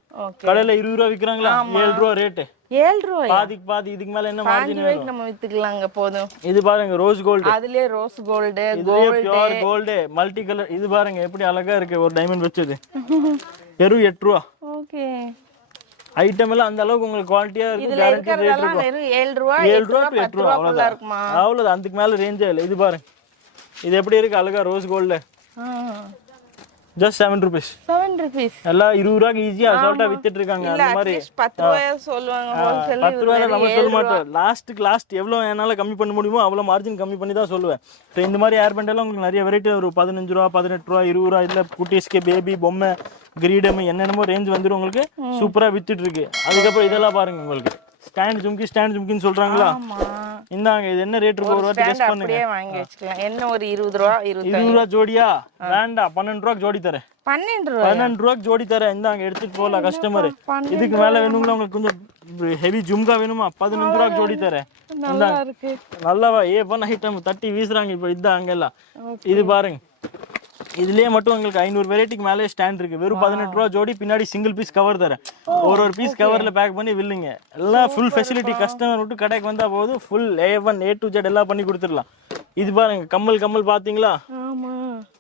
கடையில 20 ரூபா விக்கிறாங்களா? 7 ரூபா ரேட். 7 ரூபா பாதிக்கு பாதி. இதுக்கு மேல என்ன மார்ஜின் வேணும்? நம்ம வித்துக்கலாங்க போதும். இது பாருங்க ரோஸ் கோல்ட். அதுலயே rose gold, gold pure gold, multi colour. இது பாருங்க எப்படி அழகா இருக்கு, ஒரு டைமண்ட் வச்சது. வெறும் 8 ரூபா. ஓகே, ஐட்டம் எல்லாம் அந்த அளவுக்கு உங்களுக்கு குவாலிட்டியா இருக்கு. கேரண்டி ரேட் இருக்கும். வெறும் 7 ரூபா 7 ரூபா 8 ரூபா அவ்வளவுதான். அவ்வளவுதான், அதுக்கு மேல ரேஞ்சே இல்ல. இது பாருங்க இது எப்படி இருக்கு அழகா rose gold. Just 7 rupees. 7 rupees. எல்லாம் 20 ரூபாய்க்கு ஈஸியா அசால்ட்டா வித்துட்டு இருக்காங்க. அந்த மாதிரி 10 ரூபாய் சொல்லுவாங்க ஹோல்சேல். 10 ரூபாய் நம்ம சொல்ல மாட்டோம். லாஸ்ட் எவ்வளவு என்னால கம்மி பண்ண முடியுமோ அவ்வளவு மார்ஜின் கம்மி பண்ணி தான் சொல்லுவேன். ஸோ இந்த மாதிரி ஹேர் பேண்ட் எல்லாம் உங்களுக்கு நிறைய வெரைட்டி வரும். 15 ரூபா 18 ரூபா 20 ரூபா. இல்ல குட்டீஸ்க்கு பேபி பொம்மை கிரீடம் என்னென்னமோ ரேஞ்ச் வந்துடும் உங்களுக்கு. சூப்பரா வித்துட்டு இருக்கு. அதுக்கப்புறம் இதெல்லாம் பாருங்க உங்களுக்கு ஸ்டாண்ட் ஜும்கின்னு சொல்றாங்களா? இந்தாங்க இது என்ன ரேட் இருக்கு ஒரு வாட்டி கெஸ் பண்ணுங்க. அப்படியே வாங்கி வச்சுக்கலாம். என்ன ஒரு 20 ரூபா 20 ரூபா ஜோடியா? வேண்டாம், 12 ரூபாய்க்கு ஜோடி தரேன். 12 ரூபாய்க்கு ஜோடி தரேன். இந்தாங்க எடுத்துட்டு போகலாம் கஸ்டமர். இதுக்கு மேல வேணுங்களா உங்களுக்கு கொஞ்சம் ஹெவி ஜும்கா வேணுமா? 15 ரூபாய்க்கு ஜோடி தரேன். நல்லாவா A1 ஐட்டம் தட்டி வீசுறாங்க இப்போ. இதுதான் அங்கெல்லாம். இது பாருங்க இதுலயே மட்டும் உங்களுக்கு 500 வெரைட்டிக்கு மேலே ஸ்டாண்ட் இருக்கு. வெறும் 18 ரூபா ஜோடி. பின்னாடி சிங்கிள் பீஸ் கவர் தரேன். ஒரு பீஸ் கவர்ல பேக் பண்ணி வில்லுங்க. எல்லாம் ஃபுல் ஃபெசிலிட்டி. கஸ்டமர் விட்டு கடைக்கு வந்தா போதும் full A1 A to Z எல்லாம் பண்ணி கொடுத்துடலாம். இது பாருங்க கம்மல் பாத்தீங்களா?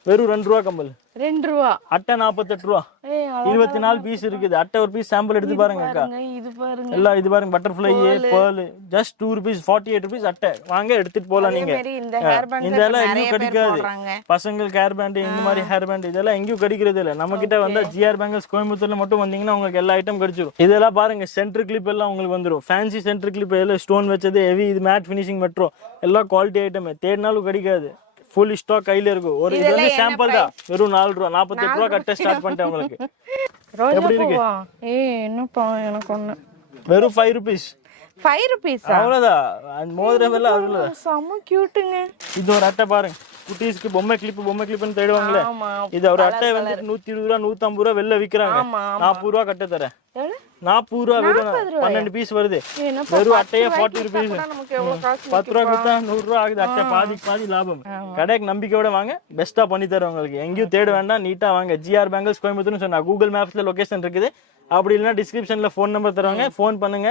வெறும் 2 ரூபா கம்மல். 2 ரூபா. அட்டை 48 ரூபா. 24 பீஸ் இருக்குது. அட்டை ஒரு பீஸ் சாம்பிள் எடுத்து பாருங்க அக்கா. இது பாருங்க எல்லாம் இது பாருங்க butterfly pearl. Just 2 rupees 48 rupees அட்டை. வாங்க எடுத்துட்டு போலாம் நீங்க. இந்த எல்லாம் எங்கேயும் கிடைக்காது. பசங்களுக்கு ஹேர் பேண்ட் இந்த மாதிரி ஹேர் பேண்ட் இதெல்லாம் எங்கேயும் கிடைக்கிறது இல்லை. நம்ம கிட்ட வந்தா ஜிஆர் பேங்கல்ஸ் கோயம்புத்தூர்ல மட்டும் வந்தீங்கன்னா உங்களுக்கு எல்லா ஐட்டம் கிடைச்சிடும். இதெல்லாம் பாருங்க சென்டர் கிளிப் எல்லாம் உங்களுக்கு வந்துடும். ஃபேன்சி சென்டர் கிளிப் எல்லாம் ஸ்டோன் வச்சது ஹெவி. இது மேட் ஃபினிஷிங் மெட்ரோ எல்லாம் குவாலிட்டி ஐட்டம். தேடினாலும் கிடைக்காது. ஃபுல் ஸ்டாக் கையில இருக்கும். ஒரு இது வந்து சாம்பிள் தான். வெறும் 4 ரூபா 48 ரூபா கட்ட ஸ்டார்ட் பண்ணிட்டேன் உங்களுக்கு. எப்படி இருக்கு? என்னப்பா எனக்கு ஒண்ணு. வெறும் 5 rupees. 5 rupees அவ்வளவுதான். அந்த மோதிரம் எல்லாம் அதுல செம்ம கியூட்டுங்க. இது ஒரு அட்டை பாருங்க, குட்டீஸ்க்கு பொம்மை கிளிப்னு தேடுவாங்களே, ஆமா இது ஒரு அட்டை வந்து 120 ரூபா 150 ரூபா வெளில விக்கிறாங்க. 40 ரூபா கட்ட தரேன். 40 ரூபா வெறும் 12 பீஸ் வருது. வெறும் அட்டையே 40 rupees. நமக்கு எவ்வளவு காசு? 10 ரூபா கொடுத்தா 100 ரூபா ஆகுது. அட்டை பாதி லாபம். கடைக்கு நம்பிக்கையோட வாங்க, பெஸ்டா பண்ணி தரேன் உங்களுக்கு. எங்கேயும் தேட வேண்டாம், நீட்டா வாங்க. ஜிஆர் பேங்கிள்ஸ் கோயம்புத்தூர்னு சொன்னா கூகுள் மேப்ஸ்ல லொகேஷன் இருக்குது. அப்படி இல்லைன்னா டிஸ்கிரிப்ஷன்ல ஃபோன் நம்பர் தருவாங்க, ஃபோன் பண்ணுங்க.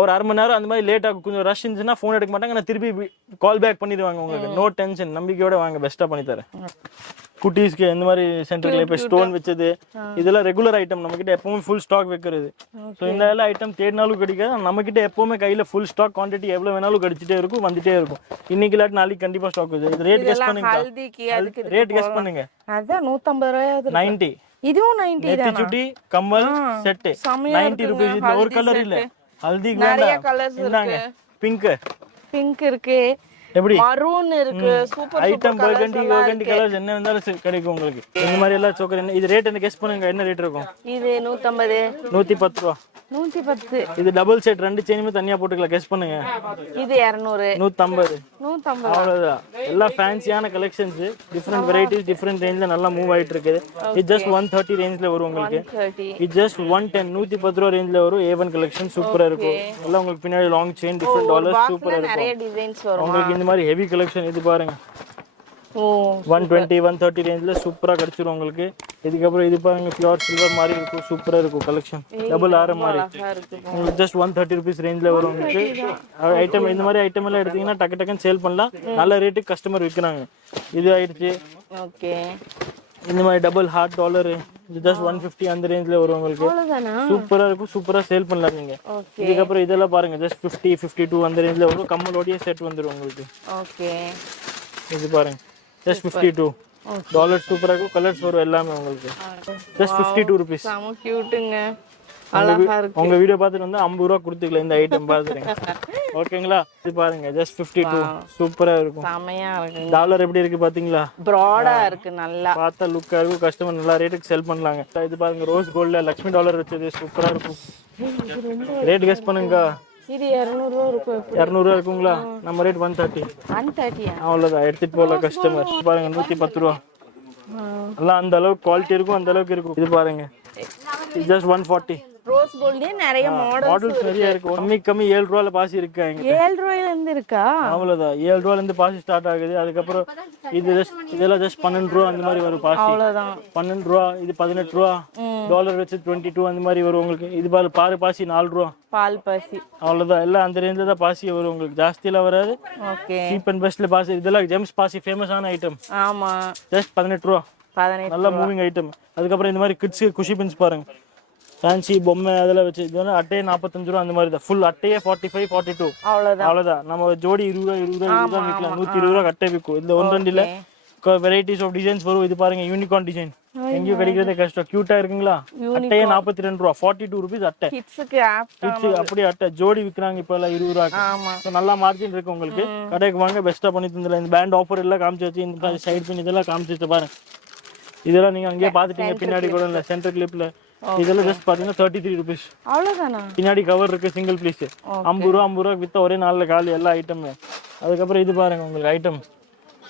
ஒரு அரை மணி நேரம் அந்த மாதிரி லேட் ஆகும், கொஞ்சம் ரஷ் இருந்துச்சுன்னா ஃபோன் எடுக்க மாட்டாங்க, நான் திருப்பி கால் பேக் பண்ணிடுவாங்க உங்களுக்கு. நோ டென்ஷன், நம்பிக்கையோட வாங்க, பெஸ்ட்டாக பண்ணி தரேன். குட்டீஸ்க்கு இந்த மாதிரி சென்டர்ல இப்போ ஸ்டோன் வச்சது இதெல்லாம் ரெகுலர் ஐட்டம், நம்மக்கிட்ட எப்பவுமே ஃபுல் ஸ்டாக் வைக்கிறது. ஸோ இந்த எல்லாம் ஐட்டம் தேடினாலும் கிடைக்காது, நம்மக்கிட்ட எப்பவுமே கையில் ஃபுல் ஸ்டாக் குவான்டிட்டி எவ்வளோ வேணாலும் கிடைச்சிட்டே இருக்கும், வந்துட்டே இருக்கும். இன்னைக்கு இல்லாட்டி நாளைக்கு கண்டிப்பாக ஸ்டாக் இருக்குது. இது ரேட் கெஸ் பண்ணுங்க, ரேட் கெஸ் பண்ணுங்க. அதான் 150 ரூபாய். 90. இதுவும் 90 தான். சுட்டி கம்மல் செட் 90 rupees. இது ஒரு கலர் இல்ல, ஹல்திக்கு வேண்டாம். பிங்க் இருக்கு, எப்படி மரூன் இருக்கு, சூப்பர் ஐட்டம் பர்கண்டி கலர்ஸ் என்ன வந்தாலும் கிடைக்கும் உங்களுக்கு. இந்த மாதிரி எல்லாம் சோக்கர். இது ரேட் என்ன கெஸ் பண்ணுங்க, என்ன ரேட் இருக்கும்? இது 150. 110 ரூபா. 110. இது டபுள் செட், ரெண்டு செயினுமே தனியா போட்டுக்கலாம். கெஸ் பண்ணுங்க. இது 200. 150. 150. அவ்வளவுதான். எல்லாம் ஃபேன்சியான கலெக்ஷன்ஸ், டிஃபரெண்ட் வெரைட்டிஸ், டிஃபரெண்ட் ரேஞ்ச்ல நல்லா மூவ் ஆயிட்டு இருக்குது. இது ஜஸ்ட் 130 ரேஞ்ச்ல வரும் உங்களுக்கு. இது ஜஸ்ட் 110 110 ரூபா ரேஞ்ச்ல வரும். A1 கலெக்ஷன் சூப்பரா இருக்கும். எல்லாம் உங்களுக்கு பின்னாடி லாங் செயின், டிஃபரெண்ட் டாலர்ஸ் சூப்பரா இருக்கும். நிறைய டிசைன்ஸ் வரும் உங்களுக்கு. இந்த மாதிரி ஹெவி கலெக்ஷன் இது பாருங்க. 120 130 ரேஞ்ச்ல சூப்பரா கிடைச்சிரும் உங்களுக்கு. இதுக்கப்புறம் இது பாருங்க, பியூர் சில்வர் மாதிரி இருக்கும், சூப்பரா இருக்கும் கலெக்ஷன். டபுள் ஆரம் மாதிரி உங்களுக்கு ஜஸ்ட் 130 rupees ரேஞ்ச்ல வரும் உங்களுக்கு. ஐட்டம் இந்த மாதிரி ஐட்டம் எல்லாம் எடுத்தீங்கன்னா டக்குன்னு சேல் பண்ணலாம், நல்ல ரேட்டுக்கு கஸ்டமர் விற்கிறாங்க. இது ஆயிடுச்சு. ஓகே. இந்த மாதிரி டபுள் ஹார்ட் டாலர் இது ஜஸ்ட் 150 அந்த ரேஞ்ச்ல வரும் உங்களுக்கு. சூப்பரா இருக்கும், சூப்பரா சேல் பண்ணலாம் நீங்க. இதுக்கப்புறம் இதெல்லாம் பாருங்க, ஜஸ்ட் 50 52 அந்த ரேஞ்ச்ல வரும். கம்மலோடைய செட் வந்துடும் உங்களுக்கு. ஓகே. இது பாருங்க, ஜஸ்ட் 52 டாலர். சூப்பரா இருக்கும், கலர்ஸ் வரும் எல்லாமே உங்களுக்கு. Just 52 rupees. செம கியூட்டுங்க, அழகா இருக்கு. உங்க வீடியோ பார்த்துட்டு வந்து 50 ரூபா கொடுத்துக்கலாம் இந்த ஐட்டம் பார்த்துருங்க. ஓகேங்களா? இது பாருங்க, ஜஸ்ட் 52 சூப்பரா இருக்கும். செமையா இருக்கு. டாலர் எப்படி இருக்கு பாத்தீங்களா? ப்ராடா இருக்கு, நல்லா பார்த்தா லுக்கா இருக்கும், கஸ்டமர் நல்லா ரேட்டுக்கு செல் பண்ணலாங்க. இது பாருங்க, ரோஸ் கோல்ட்ல லக்ஷ்மி டாலர் வச்சது சூப்பரா இருக்கும். ரேட் கெஸ் பண்ணுங்க. இது 200 ரூபாய் இருக்கும். 200 ரூபா இருக்குங்களா? நம்ம ரேட் 130. 130. அவ்வளவுதான், எடுத்துட்டு போகலாம் கஸ்டமர். பாருங்க 110 ரூபா. எல்லாம் அந்த அளவுக்கு குவாலிட்டி இருக்கும், அந்த அளவுக்கு இருக்கும். இது பாருங்க, ஜஸ்ட் 140. ரோஸ் கோல்ட்லயே நிறைய மாடல்ஸ் நிறைய இருக்கு. கம்மி 7 ரூபாயில பாசி இருக்கு. 7 ரூபாயில இருந்து இருக்கா? அவ்வளவுதான், 7 ரூபாயில இருந்து பாசி ஸ்டார்ட் ஆகுது. அதுக்கப்புறம் இதெல்லாம் ஜஸ்ட் 12 ரூபா அந்த மாதிரி வரும் பாசி. அவ்வளவுதான், 12 ரூபா. இது 18 ரூபா. டாலர் வச்சு 22 அந்த மாதிரி வரும் உங்களுக்கு. இது பாரு பாசி 4 ரூபா. பால் பாசி. அவ்வளவுதான், எல்லாம் அந்த ரேஞ்சில தான் பாசி வரும் உங்களுக்கு, ஜாஸ்தியெல்லாம் வராது. ஓகே. சீப் அண்ட் பெஸ்ட்ல பாசி. இதெல்லாம் ஜெம்ஸ் பாசி, ஃபேமஸான ஐட்டம். ஆமா, ஜஸ்ட் 18 ரூபா. 18. நல்ல மூவிங் ஐட்டம். அதுக்கப்புறம் இந்த மாதிரி கிட்ஸ் குஷி பின்ஸ் பாருங்க, ஃபேன்சி பொம்மை அதெல்லாம் வச்சு. இது வந்து அட்டையே 45 ரூபா அந்த மாதிரி தான். ஃபுல் அட்டையே 45 42. அவ்வளவுதான். நம்ம ஜோடி 20 ரூபா விற்கலாம். 120 ரூபா கட்டை விற்கும். இந்த 1 2 வெரைட்டிஸ் ஆஃப் டிசைன்ஸ் வரும். இது பாருங்க, யூனிகார்ன் டிசைன், எங்கேயும் கிடைக்கிறதே கஷ்டம். கியூட்டா இருக்குங்களா? அட்டையே 42 ரூபா. 42 rupees அட்டை. கிட்ஸ்க்கு அப்படியே அட்டை ஜோடி விற்கிறாங்க இப்போ எல்லாம் 20 ரூபாய்க்கு. நல்லா மார்ஜின் இருக்கு உங்களுக்கு. கடைக்கு வாங்க, பெஸ்ட்டா பண்ணி தந்துடலாம். இந்த பேண்ட் ஆஃபர் எல்லாம் காமிச்சு வச்சு, இந்த சைட் பின் இதெல்லாம் காமிச்சு வச்சு பாருங்க. இதெல்லாம் நீங்க அங்கேயே பாத்துட்டீங்க, பின்னாடி கூட இல்ல, சென்டர் கிளிப்ல. இதெல்லாம் ஜஸ்ட் பாத்தீங்கன்னா 33 rupees. அவ்வளவுதானா? பின்னாடி கவர் இருக்கு, சிங்கிள் பீஸ். 50 ரூபா வித்த ஒரே நாள்ல காலி எல்லா ஐட்டமே. அதுக்கப்புறம் இது பாருங்க உங்களுக்கு item,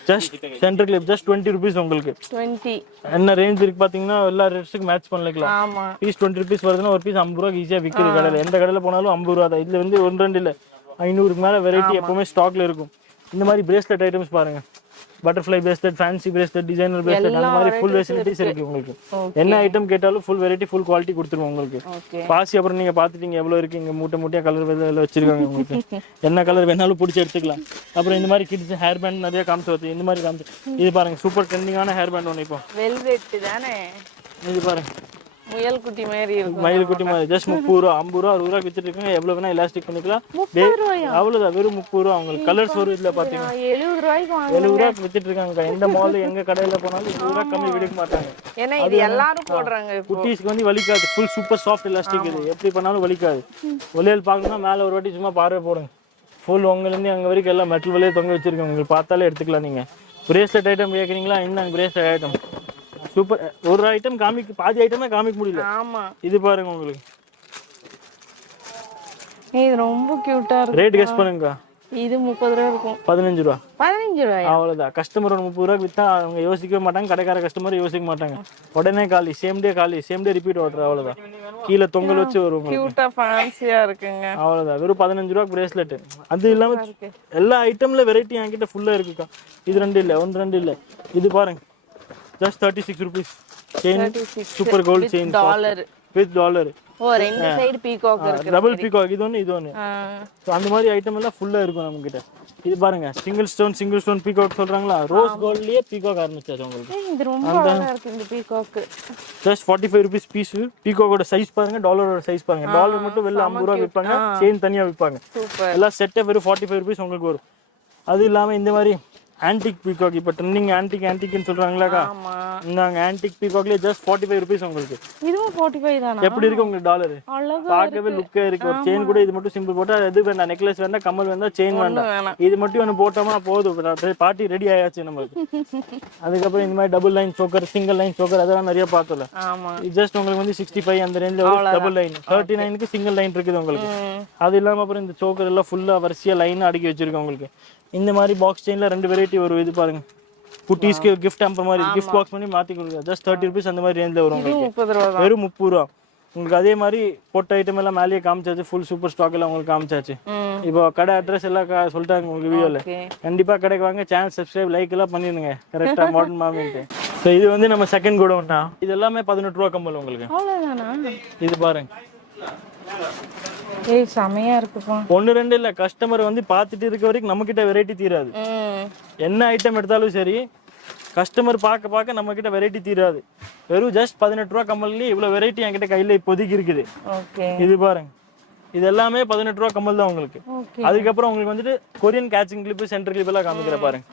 just centre clip just 20 rupees உங்களுக்கு. 20 என்ன ரேஞ்ச் இருக்கு பாத்தீங்கன்னா எல்லா ரேட்ஸ்க்கு மேட்ச் பண்ணிக்கலாம். ஆமா, பீஸ் 20 rupees வருதுன்னா ஒரு பீஸ் 50 ரூபாய்க்கு ஈஸியா விக்குது கடையில. எந்த கடையில போனாலும் 50 ரூபா தான். இதுல வந்து 1 2 இல்ல, 500க்கு மேல வெரைட்டி எப்பவுமே ஸ்டாக்ல இருக்கும். இந்த மாதிரி பிரேஸ்லெட் ஐட்டம்ஸ் பாருங்க, butterfly bracelet, fancy bracelet, designer bracelet, அந்த மாதிரி ஃபுல் ஃபெசிலிட்டிஸ் இருக்கு உங்களுக்கு. என்ன ஐட்டம் கேட்டாலும் ஃபுல் வெரைட்டி, ஃபுல் குவாலிட்டி கொடுத்துருவோம் உங்களுக்கு. பாசி அப்புறம் நீங்க பாத்துட்டீங்க எவ்வளவு இருக்கு. இங்க மூட்டையா கலர் வச்சிருக்காங்க உங்களுக்கு. என்ன கலர் வேணாலும் பிடிச்சி எடுத்துக்கலாம். அப்புறம் இந்த மாதிரி கிட்ஸ் ஹேர் பேண்ட் நிறைய காமிச்சு வருது. இந்த மாதிரி காமிச்சு இது பாருங்க, சூப்பர் ட்ரெண்டிங்கான ஹேர் பேண்ட் ஒன்று. இப்போ வெல்வெட் தானே இது பாருங்க, முயல் குட்டி மாதிரி இருக்கும். மயில் குட்டி மாதிரி. ஜஸ்ட் 30 ரூபா, 50 ரூபா, 60 ரூபா வித்துட்டு இருக்காங்க. எவ்வளவு வேணா எலாஸ்டிக் பண்ணிக்கலாம். அவ்வளவுதான், வெறும் 30 ரூபா. உங்களுக்கு கலர்ஸ் வரும். இதுல பாத்தீங்கன்னா 70 ரூபாய்க்கு 70 ரூபாய்க்கு வித்துட்டு இருக்காங்க. எந்த மால் எங்க கடையில போனாலும் 20 ரூபா கம்மி விடுக்க மாட்டாங்க. ஏன்னா இது எல்லாரும் போடுறாங்க. குட்டீஸ்க்கு வந்து வலிக்காது, ஃபுல் சூப்பர் சாஃப்ட் எலாஸ்டிக். இது எப்படி பண்ணாலும் வலிக்காது. ஒளியல் பார்க்கணும்னா மேல ஒரு வாட்டி சும்மா பார்வை போடுங்க. ஃபுல் உங்க இருந்து அங்க வரைக்கும் எல்லாம் மெட்டல் வலையே தொங்க வச்சிருக்கோம். உங்களுக்கு பார்த்தாலே எடுத்துக்கலாம். நீங்க பிரேஸ்லெட் ஐட்டம் கேக்குறீங்களா? இந்த பிரேஸ்லெட் ஐட்டம் சூப்பர். ஒரு ஐட்டம் காமிக்க, பாதி ஐட்டமே காமிக்க முடியல. ஆமா, இது பாருங்க உங்களுக்கு இது ரொம்ப கியூட்டா இருக்கு. ரேட் கெஸ் பண்ணுங்க. இது 30 ரூபா இருக்கும். 15 ரூபா. 15 ரூபாயா? அவ்வளவுதான். கஸ்டமர் ஒரு 30 ரூபாய்க்கு வித்தா அவங்க யோசிக்கவே மாட்டாங்க, கடைக்கார கஸ்டமர் யோசிக்க மாட்டாங்க. உடனே காலி, சேம் டே ரிப்பீட் ஆர்டர். அவ்வளவுதான். கீழே தொங்கல் வச்சு வரும். கியூட்டா ஃபேன்சியா இருக்குங்க. அவ்வளவுதான். வெறும் 15 ரூபாய்க்கு பிரேஸ்லெட். அது இல்லாம எல்லா ஐட்டம்ல வெரைட்டி என்கிட்ட ஃபுல்லா இருக்குக்கா. இது ரெண்டு இல்ல, ஒன்று ரெண்டு இல்ல. இது பாருங்க, just 36 rupees. Chain, super gold chain, dollar with dollar. ஓ, ரெண்டு சைடு பீகாக் இருக்கு. டபுள் பீகாக், இது ஒன்னு. சோ அந்த மாதிரி ஐட்டம் எல்லாம் ஃபுல்லா இருக்கும் நம்ம கிட்ட. இது பாருங்க, சிங்கிள் ஸ்டோன் பீகாக் சொல்றாங்களா, ரோஸ் கோல்ட்லயே பீகாக் ஆரம்பிச்சாச்சு உங்களுக்கு. இது ரொம்ப அழகா இருக்கு இந்த பீகாக். Just 45 rupees piece. பீகாக்கோட சைஸ் பாருங்க, டாலரோட சைஸ் பாருங்க. டாலர் மட்டும் வெளில 50 ரூபாய் விற்பாங்க, செயின் தனியா விற்பாங்க. சூப்பர். எல்லாம் செட்டே வெறும் 45 rupees உங்களுக்கு வரும். அது இல்லாம இந்த மாதிரி ஆன்டிக் பீகாக், இப்போ ட்ரெண்டிங் ஆன்டிக்னு சொல்றாங்களாக்கா, நாங்க ஆன்டிக் பீகாக்லயே ஜஸ்ட் 45 rupees உங்களுக்கு. இதுவும் 45 தானா? எப்படி இருக்கு உங்களுக்கு டாலர்? பார்க்கவே லுக்கே இருக்கு. ஒரு செயின் கூட இது மட்டும் சிம்பிள் போட்டா, எது வேண்டாம், நெக்லஸ் வேண்டாம், கம்மல் வேண்டாம், செயின் வேண்டாம், இது மட்டும் ஒன்று போட்டோமா போதும், பார்ட்டி ரெடி ஆயாச்சு நமக்கு. அதுக்கப்புறம் இந்த மாதிரி double line choker, single line choker, அதெல்லாம் நிறைய பார்த்தோம்ல. இது ஜஸ்ட் உங்களுக்கு வந்து 65 அந்த ரேஞ்சில் டபுள் லைன். 39க்கு சிங்கிள் லைன் இருக்குது உங்களுக்கு. அது இல்லாம அப்புறம் இந்த சோக்கர் எல்லாம் ஃபுல்லா வரிசையா லைன் அடுக்கி வச்சிருக்கோம் உங்களுக்கு. இந்த மாதிரி பாக்ஸ் செயின்ல 2 வெரைட்டி வரும். இது பாருங்க, குட்டீஸ்க்கு கிஃப்ட் ஹேம்பர் மாதிரி கிஃப்ட் பாக்ஸ் பண்ணி மாத்தி கொடுங்க. ஜஸ்ட் 30 rupees அந்த மாதிரி ரேஞ்சில் வரும் உங்களுக்கு. 30 ரூபா. வெறும் 30 ரூபா உங்களுக்கு. அதே மாதிரி போட்ட ஐட்டம் எல்லாம் மேலேயே காமிச்சாச்சு, ஃபுல் சூப்பர் ஸ்டாக் எல்லாம் உங்களுக்கு காமிச்சாச்சு. இப்போ கடை அட்ரஸ் எல்லாம் சொல்லிட்டாங்க உங்களுக்கு வீடியோல. கண்டிப்பா கடைக்கு வாங்க, சேனல் சப்ஸ்கிரைப், லைக் எல்லாம் பண்ணிடுங்க கரெக்டா. மாடர்ன் மாமின்ட்டு. ஸோ இது வந்து நம்ம செகண்ட் கோடவுன் தான். இது எல்லாமே 18 ரூபா கம்மல் உங்களுக்கு. அவ்வளவுதானா? இது பாருங்க, ஏய் செமையா இருக்குப்பா. ஒன்னு ரெண்டு இல்ல, கஸ்டமர் வந்து பார்த்துட்டு இருக்க வரைக்கும் நம்ம கிட்ட வெரைட்டி தீராது. என்ன ஐட்டம் எடுத்தாலும் சரி, கஸ்டமர் பார்க்க நம்ம கிட்ட வெரைட்டி தீராது. வெறும் ஜஸ்ட் 18 ரூபா கம்மல்லேயே இவ்வளவு வெரைட்டி என்கிட்ட கையில இப்போதைக்கு இருக்குது. இது பாருங்க, இது எல்லாமே 18 ரூபா கம்மல் தான் உங்களுக்கு. அதுக்கப்புறம் உங்களுக்கு வந்துட்டு Korean catching clip, centre clip எல்லாம் காமிக்கிற பாருங்க.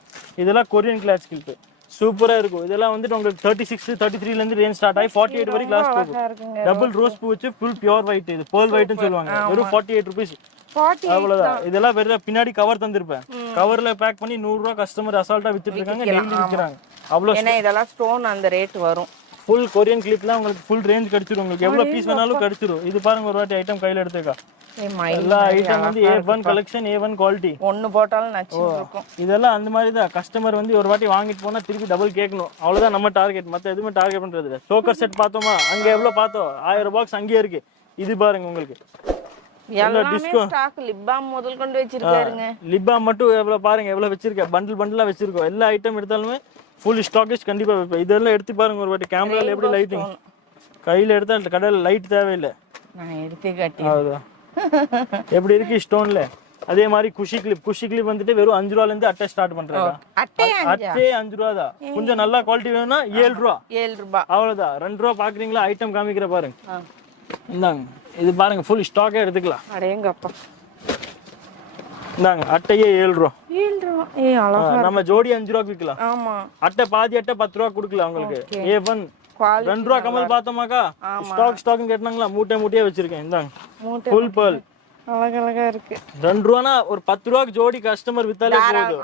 இதெல்லாம் கொரியன் கிளாச் கிளிப் சூப்பரா இருக்கும். இதெல்லாம் வந்துட்டு உங்களுக்கு 36 33ல இருந்து ரேஞ்ச் ஸ்டார்ட் ஆகி 48 வரைக்கும் லாஸ்ட் போகும். டபுள் ரோஸ் பூ வச்சு ஃபுல் பியூர் ஒயிட், இது pearl whiteன்னு சொல்லுவாங்க. வெறும் 48 rupees. அவ்வளவுதான். இதெல்லாம் வெறும் பின்னாடி கவர் தந்திருப்பேன், கவர்ல பேக் பண்ணி 100 ரூபாய் கஸ்டமர் அசால்ட்டா வித்துட்டு இருக்காங்க, டெய்லி விக்கிறாங்க. அவ்வளவு ஏன்னா இதெல்லாம் ஸ்டோன் அந்த ரேட் வரும். ஃபுல் கொரியன் கிளிப்லாம் உங்களுக்கு ஃபுல் ரேஞ்ச் கிடைச்சிரும். உங்களுக்கு எவ்வளவு பீஸ் வேணாலும் கிடைச்சிரும். இது பாருங்க, ஒரு வாட்டி ஐட்டம் கையில எடுத்துக்கா. எல்லா ஐட்டம் வந்து A1 கலெக்ஷன், A1 குவாலிட்டி. ஒன்னு போட்டாலும் நச்சுன்னு இருக்கும். இதெல்லாம் அந்த மாதிரி தான். கஸ்டமர் வந்து ஒரு வாட்டி வாங்கிட்டு போனா திருப்பி டபுள் கேட்கணும். அவ்வளவுதான் நம்ம டார்கெட். மத்த எதுவுமே டார்கெட் பண்றது இல்ல. சோக்கர் செட் பார்த்தோமா, அங்க எவ்வளவு பார்த்தோம், 1000 பாக்ஸ் அங்கேயே இருக்கு. இது பாருங்க உங்களுக்கு எல்லாமே ஸ்டாக். லிப் பாம் முதல் கொண்டு வச்சிருக்காருங்க. லிப் பாம் மட்டும் எவ்வளவு பாருங்க, எவ்வளவு வச்சிருக்கேன், பண்டிலா வச்சிருக்கோம். எல்லா ஐட்டம் எடுத்தாலுமே ஃபுல் ஸ்டாக்கேஜ் கண்டிப்பா வைப்பேன். இதெல்லாம் எடுத்து பாருங்க ஒரு வாட்டி. கேமரால எப்படி லைட்டிங், கையில எடுத்தா கடையில லைட் தேவையில்லை. நான் எடுத்து காட்டி. அதுதான் எப்படி இருக்கு ஸ்டோன்ல. அதே மாதிரி குஷி கிளிப் வந்துட்டு வெறும் 5 ரூபால இருந்து அட்டை ஸ்டார்ட் பண்றாங்க. அட்டே 5 ரூபா தான். கொஞ்சம் நல்ல குவாலிட்டி வேணும்னா 7 ரூபா. அவ்வளவுதான். 2 ரூபா பாக்குறீங்களா? ஐட்டம் காமிக்கிற பாருங்க. இந்தாங்க, இது பாருங்க, ஃபுல் ஸ்டாக்கே எடுத்துக்கலாம். அடேங்கப்பா. இந்தாங்க, அட்டையே 7 ரூபா. 7 ரூபா. ஏய் அழகா. நம்ம ஜோடி 5 ரூபாய்க்கு விக்கலாம். ஆமா. அட்டை பாதி அட்டை 10 ரூபா கொடுக்கலாம் உங்களுக்கு. A1 2 ரூபா கமல் பார்த்தோமாக்கா. ஸ்டாக்னு கேட்டாங்களா, மூட்டையா வச்சிருக்கேன். இந்தாங்க, ஃபுல் pearl. அழகா இருக்கு. 2 ரூபானா ஒரு 10 ரூபாய்க்கு ஜோடி கஸ்டமர் வித்தாலே போதும்.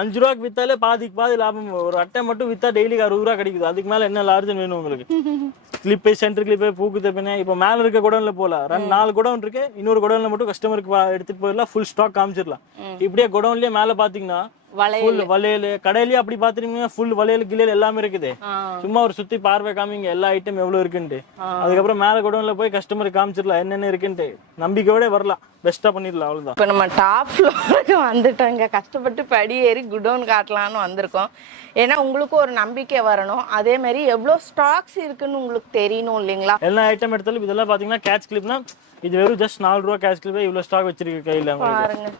5 ரூபாய்க்கு வித்தாலே பாதிக்கு பாதி லாபம். ஒரு அட்டை மட்டும் வித்தா டெய்லிக்கு 60 ரூபா கிடைக்குது. அதுக்கு மேல என்ன லார்ஜ் வேணும் உங்களுக்கு? கிளிப்பு, சென்டர் கிளிப்பு, பூக்கு தப்பினே. இப்போ மேல இருக்க குடோன்ல போல 4 குடோன் இருக்கு. இன்னொரு குடோன்ல மட்டும் கஸ்டமருக்கு எடுத்துட்டு போயிடலாம். ஃபுல் ஸ்டாக் காமிச்சிடலாம். இப்படியே குடோன்லயே மேல பாத்தீங்கன்னா ஃபுல் வளையல், கடையிலயே அப்படி பாத்துட்டீங்கன்னா ஃபுல் வளையல் கிளையல் எல்லாமே இருக்குது. சும்மா ஒரு சுத்தி பார்வை காமிங்க எல்லா ஐட்டம் எவ்வளவு இருக்குன்ட்டு. அதுக்கப்புறம் மேல குடோன்ல போய் கஸ்டமருக்கு காமிச்சிடலாம் என்னென்ன இருக்குன்ட்டு. நம்பிக்கையோட வரலாம், பெஸ்டா பண்ணிடலாம். அவ்வளவுதான். இப்போ நம்ம டாப் ஃப்ளோருக்கு வந்துட்டோங்க. கஷ்டப்பட்டு படி ஏறி குடோன் காட்டலான்னு வந்திருக்கோம். ஏன்னா உங்களுக்கு ஒரு நம்பிக்கை வரணும். அதே மாதிரி எவ்வளவு ஸ்டாக்ஸ் இருக்குன்னு உங்களுக்கு தெரியணும் இல்லைங்களா? எல்லா ஐட்டம் எடுத்தாலும் இதெல்லாம் பாத்தீங்கன்னா கேட்ச் கிளிப்னா இது வெறும் ஜஸ்ட் 4 ரூபா கேட்ச் கிளிப். இவ்வளவு ஸ்டாக் வச்சிருக்கு கையில.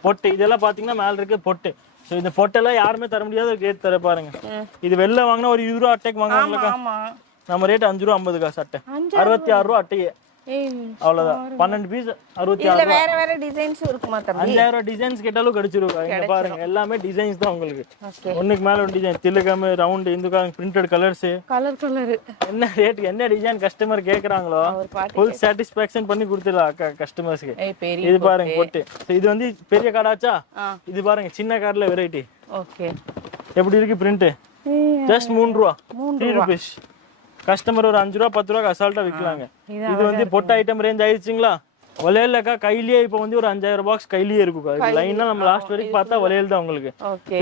பொட்டு இதெல்லாம் பாத்தீங்கன்னா மேல இருக்கு பொட்டு. இந்த பொட்டெல்லாம் யாருமே தர முடியாத ரேட் தர பாருங்க. இது வெளில வாங்கினா ஒரு 20 ரூபா அட்டைக்கு வாங்குவாங்களா, நம்ம ரேட் 5 ரூபா 50 காசு அட்டை. 66 ரூபா அட்டையே. அவ்வளவுதான். 12 பீஸ் 66 ரூபா. வேற டிசைன்ஸ் இருக்குமா தம்பி? 5000 டிசைன்ஸ் கேட்டாலும் கிடைச்சிரும். இங்க பாருங்க, எல்லாமே டிசைன்ஸ் தான் உங்களுக்கு. ஒண்ணுக்கு மேல ஒரு டிசைன், திலகம், ரவுண்ட், இந்துக்காங்க, பிரிண்டட் கலர்ஸ். கலர் என்ன ரேட், என்ன டிசைன் கஸ்டமர் கேக்குறாங்களோ ஃபுல் சாட்டிஸ்ஃபேக்ஷன் பண்ணி கொடுத்துடலாம் கஸ்டமர்ஸ்க்கு. இது பாருங்க பொட்டு. இது வந்து பெரிய கார்டாச்சா, இது பாருங்க சின்ன கார்டுல வெரைட்டி. ஓகே, எப்படி இருக்கு பிரிண்ட்? ஜஸ்ட் 3 ரூபா, 3 rupees. கஸ்டமர் ஒரு 5 ரூபா 10 ரூபா அசால்ட்டா விற்கலாங்க. இது வந்து பொட்ட ஐட்டம் ரேஞ்ச் ஆயிடுச்சுங்களா. வளையல்லக்கா கையிலேயே இப்போ வந்து ஒரு 5000 பாக்ஸ் கையிலேயே இருக்குக்கா. லைனா நம்ம லாஸ்ட் வரைக்கும் பார்த்தா வளையல் தான் உங்களுக்கு.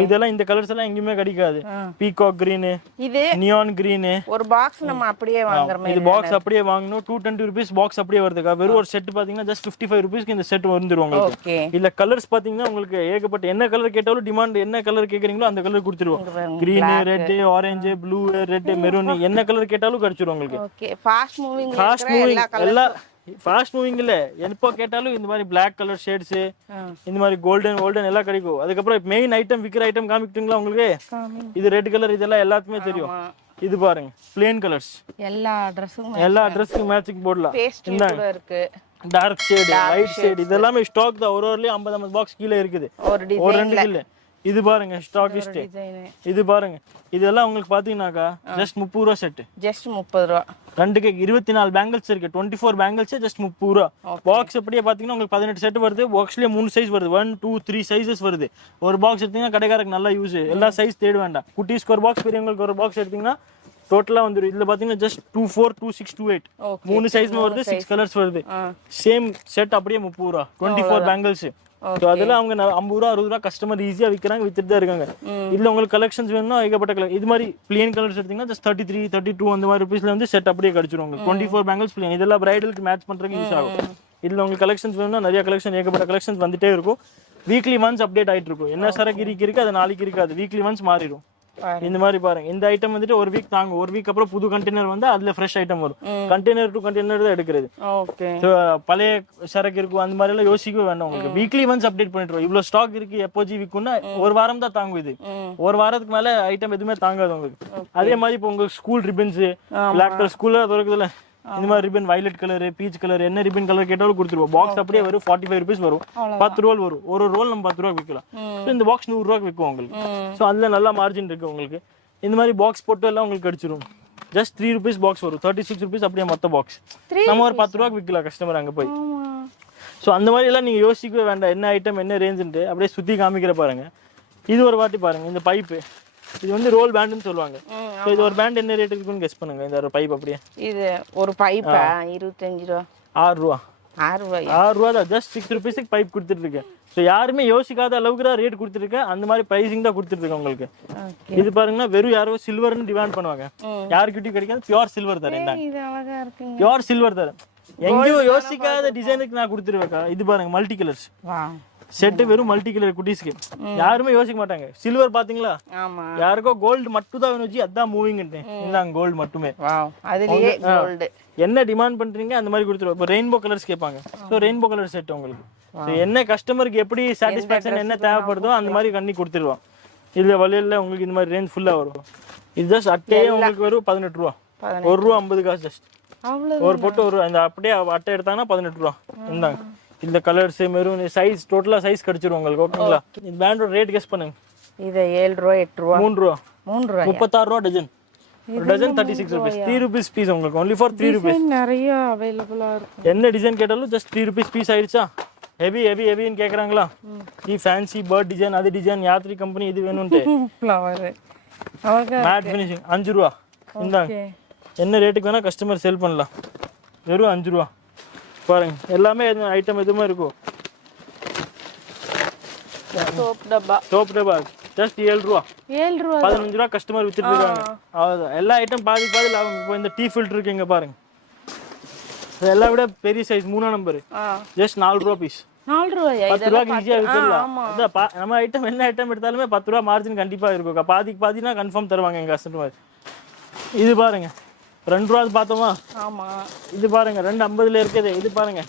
இதெல்லாம் இந்த கலர்ஸ் எல்லாம் எங்கேயுமே கிடைக்காது. பீகாக் கிரீன், இது நியான் கிரீன். ஒரு பாக்ஸ் நம்ம அப்படியே வாங்குறோம். இது பாக்ஸ் அப்படியே வாங்கணும். 220 rupees பாக்ஸ் அப்படியே வருதுக்கா. வெறும் ஒரு செட் பாத்தீங்கன்னா ஜஸ்ட் 55 rupeesக்கு இந்த செட் வந்துரும் உங்களுக்கு. இல்ல கலர்ஸ் பாத்தீங்கன்னா உங்களுக்கு ஏகப்பட்ட என்ன கலர் கேட்டாலும் டிமாண்ட் என்ன கலர் கேக்குறீங்களோ அந்த கலர் கொடுத்துருவோம். Green, red, orange, blue, red, maroon என்ன கலர் கேட்டாலும் கிடைச்சிரும் உங்களுக்கு. ஓகே ஃபாஸ்ட் மூவிங் எல்லா ஃபாஸ்ட் மூவிங் இல்ல எப்போ கேட்டாலும் இந்த மாதிரி பிளாக் கலர் ஷேட்ஸ், இந்த மாதிரி கோல்டன் எல்லாம் கிடைக்கும். அதுக்கப்புறம் மெயின் ஐட்டம் விக்கிற ஐட்டம் காமிக்கிட்டுங்களா உங்களுக்கு. இது ரெட் கலர் இதெல்லாம் எல்லாத்துக்குமே தெரியும். இது பாருங்க பிளேன் கலர்ஸ் எல்லா ட்ரெஸ்ஸுக்கும் மேட்சிங் போடலாம். இந்தாங்க இருக்கு டார்க் ஷேட், லைட் ஷேட் இதெல்லாம் ஸ்டாக் தான். ஒரு 50 பாக்ஸ் கீழே இருக்குது. ஒரு ரெண்டு இல்ல. இது பாருங்க ஸ்டாக்கிஸ்ட். இது பாருங்க இதெல்லாம் உங்களுக்கு பாத்தீங்கன்னாக்கா ஜஸ்ட் 30 ரூபா செட். ஜஸ்ட் 30 ரூபா. ரெண்டுக்கு 24 பேங்கிள்ஸ் இருக்கு. 24 பேங்கிள்ஸ் ஜஸ்ட் 30 ரூபா. பாக்ஸ் அப்படியே பாத்தீங்கன்னா உங்களுக்கு 18 செட் வருது. பாக்ஸ்லயே 3 சைஸ் வருது. 1 2 3 சைஸஸ் வருது. ஒரு பாக்ஸ் எடுத்தீங்கன்னா கடைக்காரருக்கு நல்லா யூஸ். எல்லா சைஸ் தேட வேண்டாம். குட்டீஸ்க்கு ஒரு பாக்ஸ், பெரியவங்களுக்கு ஒரு பாக்ஸ் எடுத்தீங்கன்னா டோட்டலா வந்துரும். இதுல பாத்தீங்கன்னா ஜஸ்ட் 24 26 28 மூணு சைஸ்மே வருது. 6 கலர்ஸ் வருது. சேம் செட் அப்படியே 30 ரூபா. 24 பேங்கிள்ஸ். ஸோ அதெல்லாம் அவங்க 50 ரூபா 60 ரூபா கஸ்டமர் ஈஸியா விற்கிறாங்க, வித்துட்டு தான் இருக்காங்க. இல்ல உங்களுக்கு கலெக்ஷன்ஸ் வேணும்னா ஏகப்பட்ட கலர். இது மாதிரி பிளேன் கலர்ஸ் எடுத்தீங்கன்னா ஜஸ்ட் 33 32 அந்த மாதிரி ருபீஸ்ல வந்து செட் அப்படியே கிடைச்சிரும் உங்களுக்கு. 24 பேங்கிள்ஸ் பிளேன். இதெல்லாம் பிரைடலுக்கு மேட்ச் பண்றதுக்கு யூஸ் ஆகும். இதுல உங்களுக்கு கலெக்ஷன்ஸ் வேணும்னா நிறைய கலெக்ஷன் ஏகப்பட்ட கலெக்ஷன்ஸ் வந்துட்டே இருக்கும். வீக்லி ஒன்ஸ் அப்டேட் ஆயிட்டு இருக்கும். என்ன சரக்கு இருக்கு அது நாளைக்கு இருக்காது. வீக்லி ஒன்ஸ் மாறிடும். இந்த மாதிரி பாருங்க. இந்த ஐட்டம் வந்துட்டு ஒரு வீக் தாங்க. ஒரு வீக் அப்புறம் புது கண்டெய்னர் வந்து அதுல ஃப்ரெஷ் ஐட்டம் வரும். கண்டெய்னர் டு கண்டெய்னர் தான் எடுக்கிறது. பழைய சரக்கு இருக்கும் அந்த மாதிரி எல்லாம் யோசிக்கவே வேண்டாம். உங்களுக்கு வீக்லி ஒன்ஸ் அப்டேட் பண்ணிட்டு இவ்வளவு ஸ்டாக் இருக்கு எப்போஜி விற்கும்னா ஒரு வாரம் தான் தாங்கும். இது ஒரு வாரத்துக்கு மேல ஐட்டம் எதுவுமே தாங்காது உங்களுக்கு. அதே மாதிரி இப்போ உங்களுக்கு ஸ்கூல் ரிப்பன்ஸ், பிளாக் கலர் ஸ்கூல்ல திறக்குதுல இந்த மாதிரி ribbon violet colour, peach colour என்ன ரிப்பன் கலர் கேட்டாலும் கொடுத்துருவோம். பாக்ஸ் அப்படியே வரும். 45 rupees வரும். 10 ரோல் வரும். ஒரு ரோல் நம்ம 10 ரூபா விற்கலாம். இந்த பாக்ஸ் 100 ரூபாய்க்கு விற்கும் உங்களுக்கு. ஸோ அதுல நல்லா மார்ஜின் இருக்கு உங்களுக்கு. இந்த மாதிரி பாக்ஸ் போட்டு எல்லாம் உங்களுக்கு கிடைச்சிரும். ஜஸ்ட் 3 rupees பாக்ஸ் வரும். 36 rupees அப்படியே மொத்த பாக்ஸ். நம்ம ஒரு 10 ரூபாய்க்கு விற்கலாம் கஸ்டமர் அங்க போய். ஸோ அந்த மாதிரி எல்லாம் நீங்க யோசிக்கவே வேண்டாம். என்ன ஐட்டம் என்ன ரேஞ்சுன்ட்டு அப்படியே சுத்தி காமிக்கிற பாருங்க. இது ஒரு வாட்டி பாருங்க. இந்த பைப்பு இது வந்து ரோல் பேண்ட்னு சொல்லுவாங்க. சோ இது ஒரு பேண்ட் என்ன ரேட் இருக்குன்னு கெஸ் பண்ணுங்க. இந்த ஒரு பைப் அப்படியே இது ஒரு பைப் 25 ரூபா 6 ரூபா 6 ரூபா தான். ஜஸ்ட் 6 rupeesக்கு பைப் கொடுத்துட்டு இருக்கேன். ஸோ யாருமே யோசிக்காத அளவுக்கு தான் ரேட் கொடுத்துருக்கேன். அந்த மாதிரி பிரைசிங் தான் கொடுத்துருக்கேன் உங்களுக்கு. இது பாருங்கன்னா வெறும் யாரோ சில்வர்னு டிமாண்ட் பண்ணுவாங்க. யாருக்கிட்டையும் கிடைக்காது. பியூர் சில்வர் தரேன். பியூர் சில்வர் தரேன். எங்கேயோ யோசிக்காத டிசைனுக்கு நான் கொடுத்துருவேன். இது பாருங்க மல்டி கலர்ஸ் செட்டு. வெறும் மல்டி கலர் குட்டீஸ்க்கு யாருமே யோசிக்க மாட்டாங்க. சில்வர் பாத்தீங்களா, யாருக்கோ கோல்டு மட்டும் தான் வேணும். அதான் மூவிங் இந்தாங்க கோல்டு மட்டுமே. என்ன டிமாண்ட் பண்றீங்க அந்த மாதிரி கொடுத்துருவோம். இப்போ ரெயின்போ கலர்ஸ் கேட்பாங்க. ஸோ ரெயின்போ கலர் செட் உங்களுக்கு. என்ன கஸ்டமருக்கு எப்படி சாட்டிஸ்ஃபேக்ஷன் என்ன தேவைப்படுதோ அந்த மாதிரி கண்ணி கொடுத்துருவோம். இதுல வளையல்ல உங்களுக்கு இந்த மாதிரி ரேஞ்ச் ஃபுல்லா வரும். இது ஜஸ்ட் அட்டையே உங்களுக்கு வரும் 18 ரூபா. 1 ரூபா 50 காசு ஜஸ்ட். ஒரு போட்டு ஒரு அந்த அப்படியே அட்டை எடுத்தாங்கன்னா 18 ரூபா. இந்தாங்க. இந்த கலர்ஸ் மெரூன் சைஸ் டோட்டலா சைஸ் கிடைச்சிரும் உங்களுக்கு. ஓகேங்களா. இந்த பேண்டோட ரேட் கெஸ் பண்ணுங்க. இது 7 ரூபா 8 ரூபா 3 ரூபா 36 ரூபா டஜன். ஒரு டஜன் 36 rupees. 3 rupees பீஸ் உங்களுக்கு. only for 3 rupees. நிறைய அவேலபிளா இருக்கு. என்ன டிசைன் கேட்டாலும் ஜஸ்ட் 3 rupees பீஸ் ஆயிடுச்சா. ஹெவின்னு கேக்குறாங்களா. தி ஃபேன்சி பர்ட் டிசைன் அது டிசைன் யாத்ரி கம்பெனி இது வேணும்ட்டு ஃப்ளவர் மேட் ஃபினிஷிங் 5 ரூபா. இந்தாங்க. என்ன ரேட்டுக்கு வேணா கஸ்டமர் செல் பண்ணலாம். வெறும் 5 ரூபா. பாருங்க எல்லாமே ஐட்டம் எதுவுமே இருக்கும். சோப் டப்பா ஜஸ்ட் 7 ரூபா 15 ரூபா கஸ்டமர் வித்துட்டு இருக்காங்க. அவ்வளவுதான். எல்லா ஐட்டம் பாதி லாபம். இப்போ இந்த டீ ஃபில்டர் இருக்கு இங்க பாருங்க. இதெல்லாம் விட பெரிய சைஸ் 3ஆம் நம்பர் ஜஸ்ட் 4 ரூபா பீஸ். 4 ரூபாயா? 10 ரூபாய்க்கு ஈஸியா வித்துடலாம். அதான் நம்ம ஐட்டம் என்ன ஐட்டம் எடுத்தாலுமே 10 ரூபா மார்ஜின் கண்டிப்பா இருக்கும். பாதினா கன்ஃபார்ம் தருவாங்க எங்க கஸ்டமர். இது பாருங்க 2 ரூபா பார்த்தோமா. இது பாருங்க 2.50ல இருக்குது. இது பாருங்க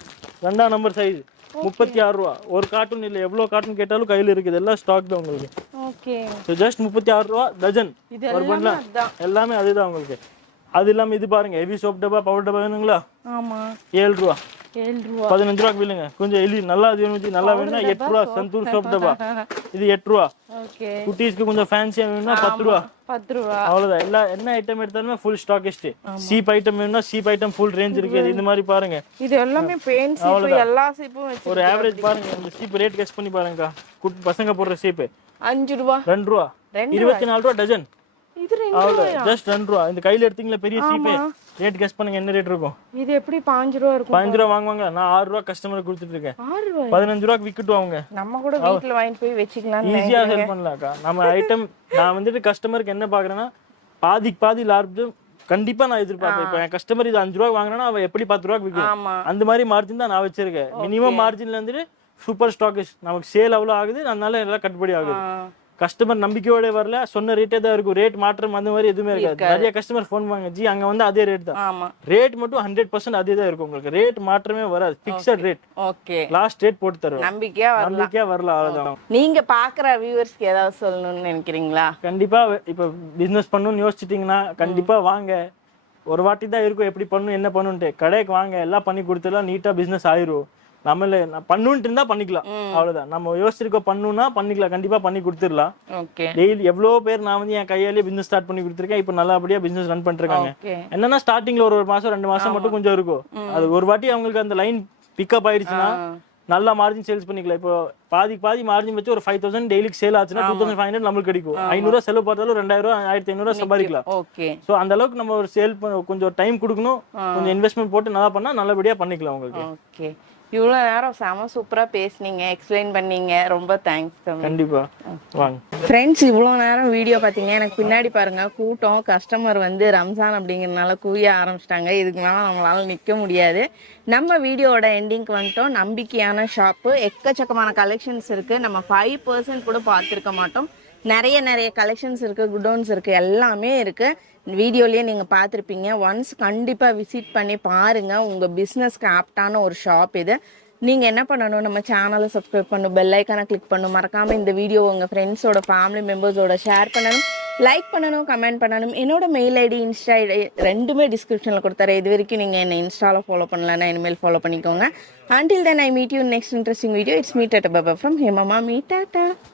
2ஆம் நம்பர் சைஸ் 36 ரூபா. ஒரு கார்ட்டூன் இல்ல எவ்வளவு கார்ட்டூன் கேட்டாலும் கையில இருக்குது. எல்லாம் ஸ்டாக் தான் உங்களுக்கு. ஓகே. ஜஸ்ட் 36 ரூபா டஜன். ஒரு பண்டல எல்லாமே அதுதான் உங்களுக்கு. அது இல்லாம இது பாருங்க ஹெவி சோப் டப்பா பவுடர் டப்பா வேணுங்களா. 7 ரூபா 15 ரூபாய்க்கு வில்லுங்க. கொஞ்சம் எலி நல்லா நல்லா வேணும்னா 8 ரூபா சந்தூர் சோப் டப்பா. இது 8 ரூபா. குட்டீஸ்க்கு கொஞ்சம் ஃபேன்சியா வேணும்னா 10 ரூபா. அவ்வளவுதான். எல்லா என்ன ஐட்டம் எடுத்தாலுமே ஃபுல் ஸ்டாக்கிஸ்ட். சீப் ஐட்டம் வேணும்னா சீப் ஐட்டம் ஃபுல் ரேஞ்ச் இருக்கு. இந்த மாதிரி பாருங்க. இது எல்லாமே பெயிண்ட் சீப் எல்லா சீப்பும் வெச்சு ஒரு ஆவரேஜ் பாருங்க. இந்த சீப் ரேட் கெஸ் பண்ணி பாருங்க. பசங்க போடுற சீப் 5 ரூபா 2 ரூபா 24 ரூபா டஜன். இது 2 அவ்வளோ ஜஸ்ட் 2 ரூபா. இந்த கையில எடுத்தீங்களா பெரிய சீப்பே, ரேட் கெஸ் பண்ணுங்க என்ன ரேட் இருக்கும்? இது எப்படி 5 ரூபா இருக்கும்? 5 ரூபா வாங்குவாங்க. நான் 6 ரூபா கஸ்டமருக்கு கொடுத்துட்டு இருக்கேன். 6 ரூபா 15 ரூபாய்க்கு விக்கட்டும் அவங்க. நம்ம கூட வீட்ல வாங்கி போய் வெச்சிக்கலாம். ஈஸியா செல் பண்ணலாம்க்கா. நம்ம ஐட்டம் நான் வந்துட்டு கஸ்டமருக்கு என்ன பாக்குறேன்னா பாதிக்கு பாதி லாபம் கண்டிப்பா நான் எதிர்பார்ப்பேன். இப்போ என் கஸ்டமர் இது 5 ரூபா வாங்கினா அவன் எப்படி 10 ரூபாய்க்கு விற்கும், அந்த மாதிரி மார்ஜின் தான் நான் வச்சிருக்கேன். மினிமம் மார்ஜின்ல வந்துட்டு சூப்பர் ஸ்டாக் நமக்கு சேல் அவ்வளோ ஆகுது, அதனால எல்லாம் கட்டுப்படி ஆகுது. கஸ்டமர் நம்பிக்கையோட வரல, சொன்ன ரேட்டே தான் இருக்கும். ரேட் மாற்றம் அந்த மாதிரி எதுவுமே இருக்காது. நிறைய கஸ்டமர் ஃபோன் வாங்க ஜி அங்க வந்து அதே ரேட் தான், ரேட் மட்டும் 100% அதே தான் இருக்கும். உங்களுக்கு ரேட் மாற்றமே வராது, fixed rate. Okay, last rate போட்டு தருவோம். நம்பிக்கையா வரல அவ்வளவுதான். நீங்க பாக்குற வியூவர்ஸ்க்கு ஏதாவது சொல்லணும்னு நினைக்கிறீங்களா? கண்டிப்பா இப்ப பிசினஸ் பண்ணணும்னு யோசிச்சிட்டீங்கன்னா கண்டிப்பா வாங்க. ஒரு வாட்டி தான் இருக்கும் எப்படி பண்ணணும் என்ன பண்ணுன்ட்டு. கடைக்கு வாங்க, எல்லாம் பண்ணி கொடுத்துடலாம், நீட்டா பிசினஸ் ஆயிரும். நம்மள பண்ணுன்ட்டு இருந்தா பண்ணிக்கலாம், அவ்வளவுதான். நம்ம யோசிச்சிருக்கோம் பண்ணணும்னா பண்ணிக்கலாம், கண்டிப்பா பண்ணி கொடுத்துடலாம். டெய்லி எவ்வளவு பேர் நான் வந்து என் கையாலேயே பிசினஸ் ஸ்டார்ட் பண்ணி கொடுத்துருக்கேன். இப்போ நல்லபடியா பிசினஸ் ரன் பண்ணிருக்காங்க. என்னன்னா ஸ்டார்டிங்ல ஒரு மாசம் 2 மாசம் மட்டும் கொஞ்சம் இருக்கும். அது ஒரு வாட்டி அவங்களுக்கு அந்த லைன் பிக்கப் ஆயிடுச்சுன்னா நல்லா மார்ஜின் சேல்ஸ் பண்ணிக்கலாம். இப்போ பாதி மார்ஜின் வச்சு ஒரு 5000 டெய்லிக்கு சேல் ஆச்சுன்னா 2500 நம்மளுக்கு கிடைக்கும். 500 செலவு பார்த்தாலும் 2000 1500 சம்பாதிக்கலாம். சோ அந்த அளவுக்கு நம்ம ஒரு சேல் கொஞ்சம் டைம் கொடுக்கணும், கொஞ்சம் இன்வெஸ்ட்மெண்ட் போட்டு நல்லா பண்ணா நல்லபடியா பண்ணிக்கலாம் உங்களுக்கு. இவ்வளோ நேரம் செம சூப்பராக பேசுனீங்க, எக்ஸ்பிளைன் பண்ணீங்க, ரொம்ப தேங்க்ஸ். கண்டிப்பா வாங்க ஃப்ரெண்ட்ஸ். இவ்வளோ நேரம் வீடியோ பார்த்தீங்க. எனக்கு பின்னாடி பாருங்க கூட்டம், கஸ்டமர் வந்து ரம்ஜான் அப்படிங்கிறதுனால குவிய ஆரம்பிச்சிட்டாங்க. இதுக்கு மேலே நம்மளால நிற்க முடியாது. நம்ம வீடியோட எண்டிங்க்கு வந்துட்டோம். நம்பிக்கையான ஷாப்பு, எக்கச்சக்கமான கலெக்ஷன்ஸ் இருக்குது. நம்ம 5% கூட பார்த்துருக்க மாட்டோம். நிறைய கலெக்ஷன்ஸ் இருக்குது, குடோன்ஸ் இருக்குது, எல்லாமே இருக்குது. வீடியோலேயே நீங்கள் பார்த்துருப்பீங்க. ஒன்ஸ் கண்டிப்பாக விசிட் பண்ணி பாருங்கள். உங்கள் பிஸ்னஸ்க்கு ஆப்டான ஒரு ஷாப் இது. நீங்கள் என்ன பண்ணணும், நம்ம சேனலை சப்ஸ்கிரைப் பண்ணணும், பெல் ஐக்கானை கிளிக் பண்ணணும், மறக்காமல் இந்த வீடியோ உங்கள் ஃப்ரெண்ட்ஸோட ஃபேமிலி மெம்பர்ஸோட ஷேர் பண்ணணும், லைக் பண்ணணும், கமெண்ட் பண்ணணும். என்னோட மெயில் ஐடி இன்ஸ்டா ஐடி ரெண்டுமே டிஸ்கிரிப்ஷனில் கொடுத்துறேன். இது வரைக்கும் நீங்கள் என்னை இன்ஸ்டாவில் ஃபாலோ பண்ணலன்னா இனிமேல் ஃபாலோ பண்ணிக்கோங்க. Until then I meet you in next interesting video. It's me Tata Baba from Hema Mami. Tata.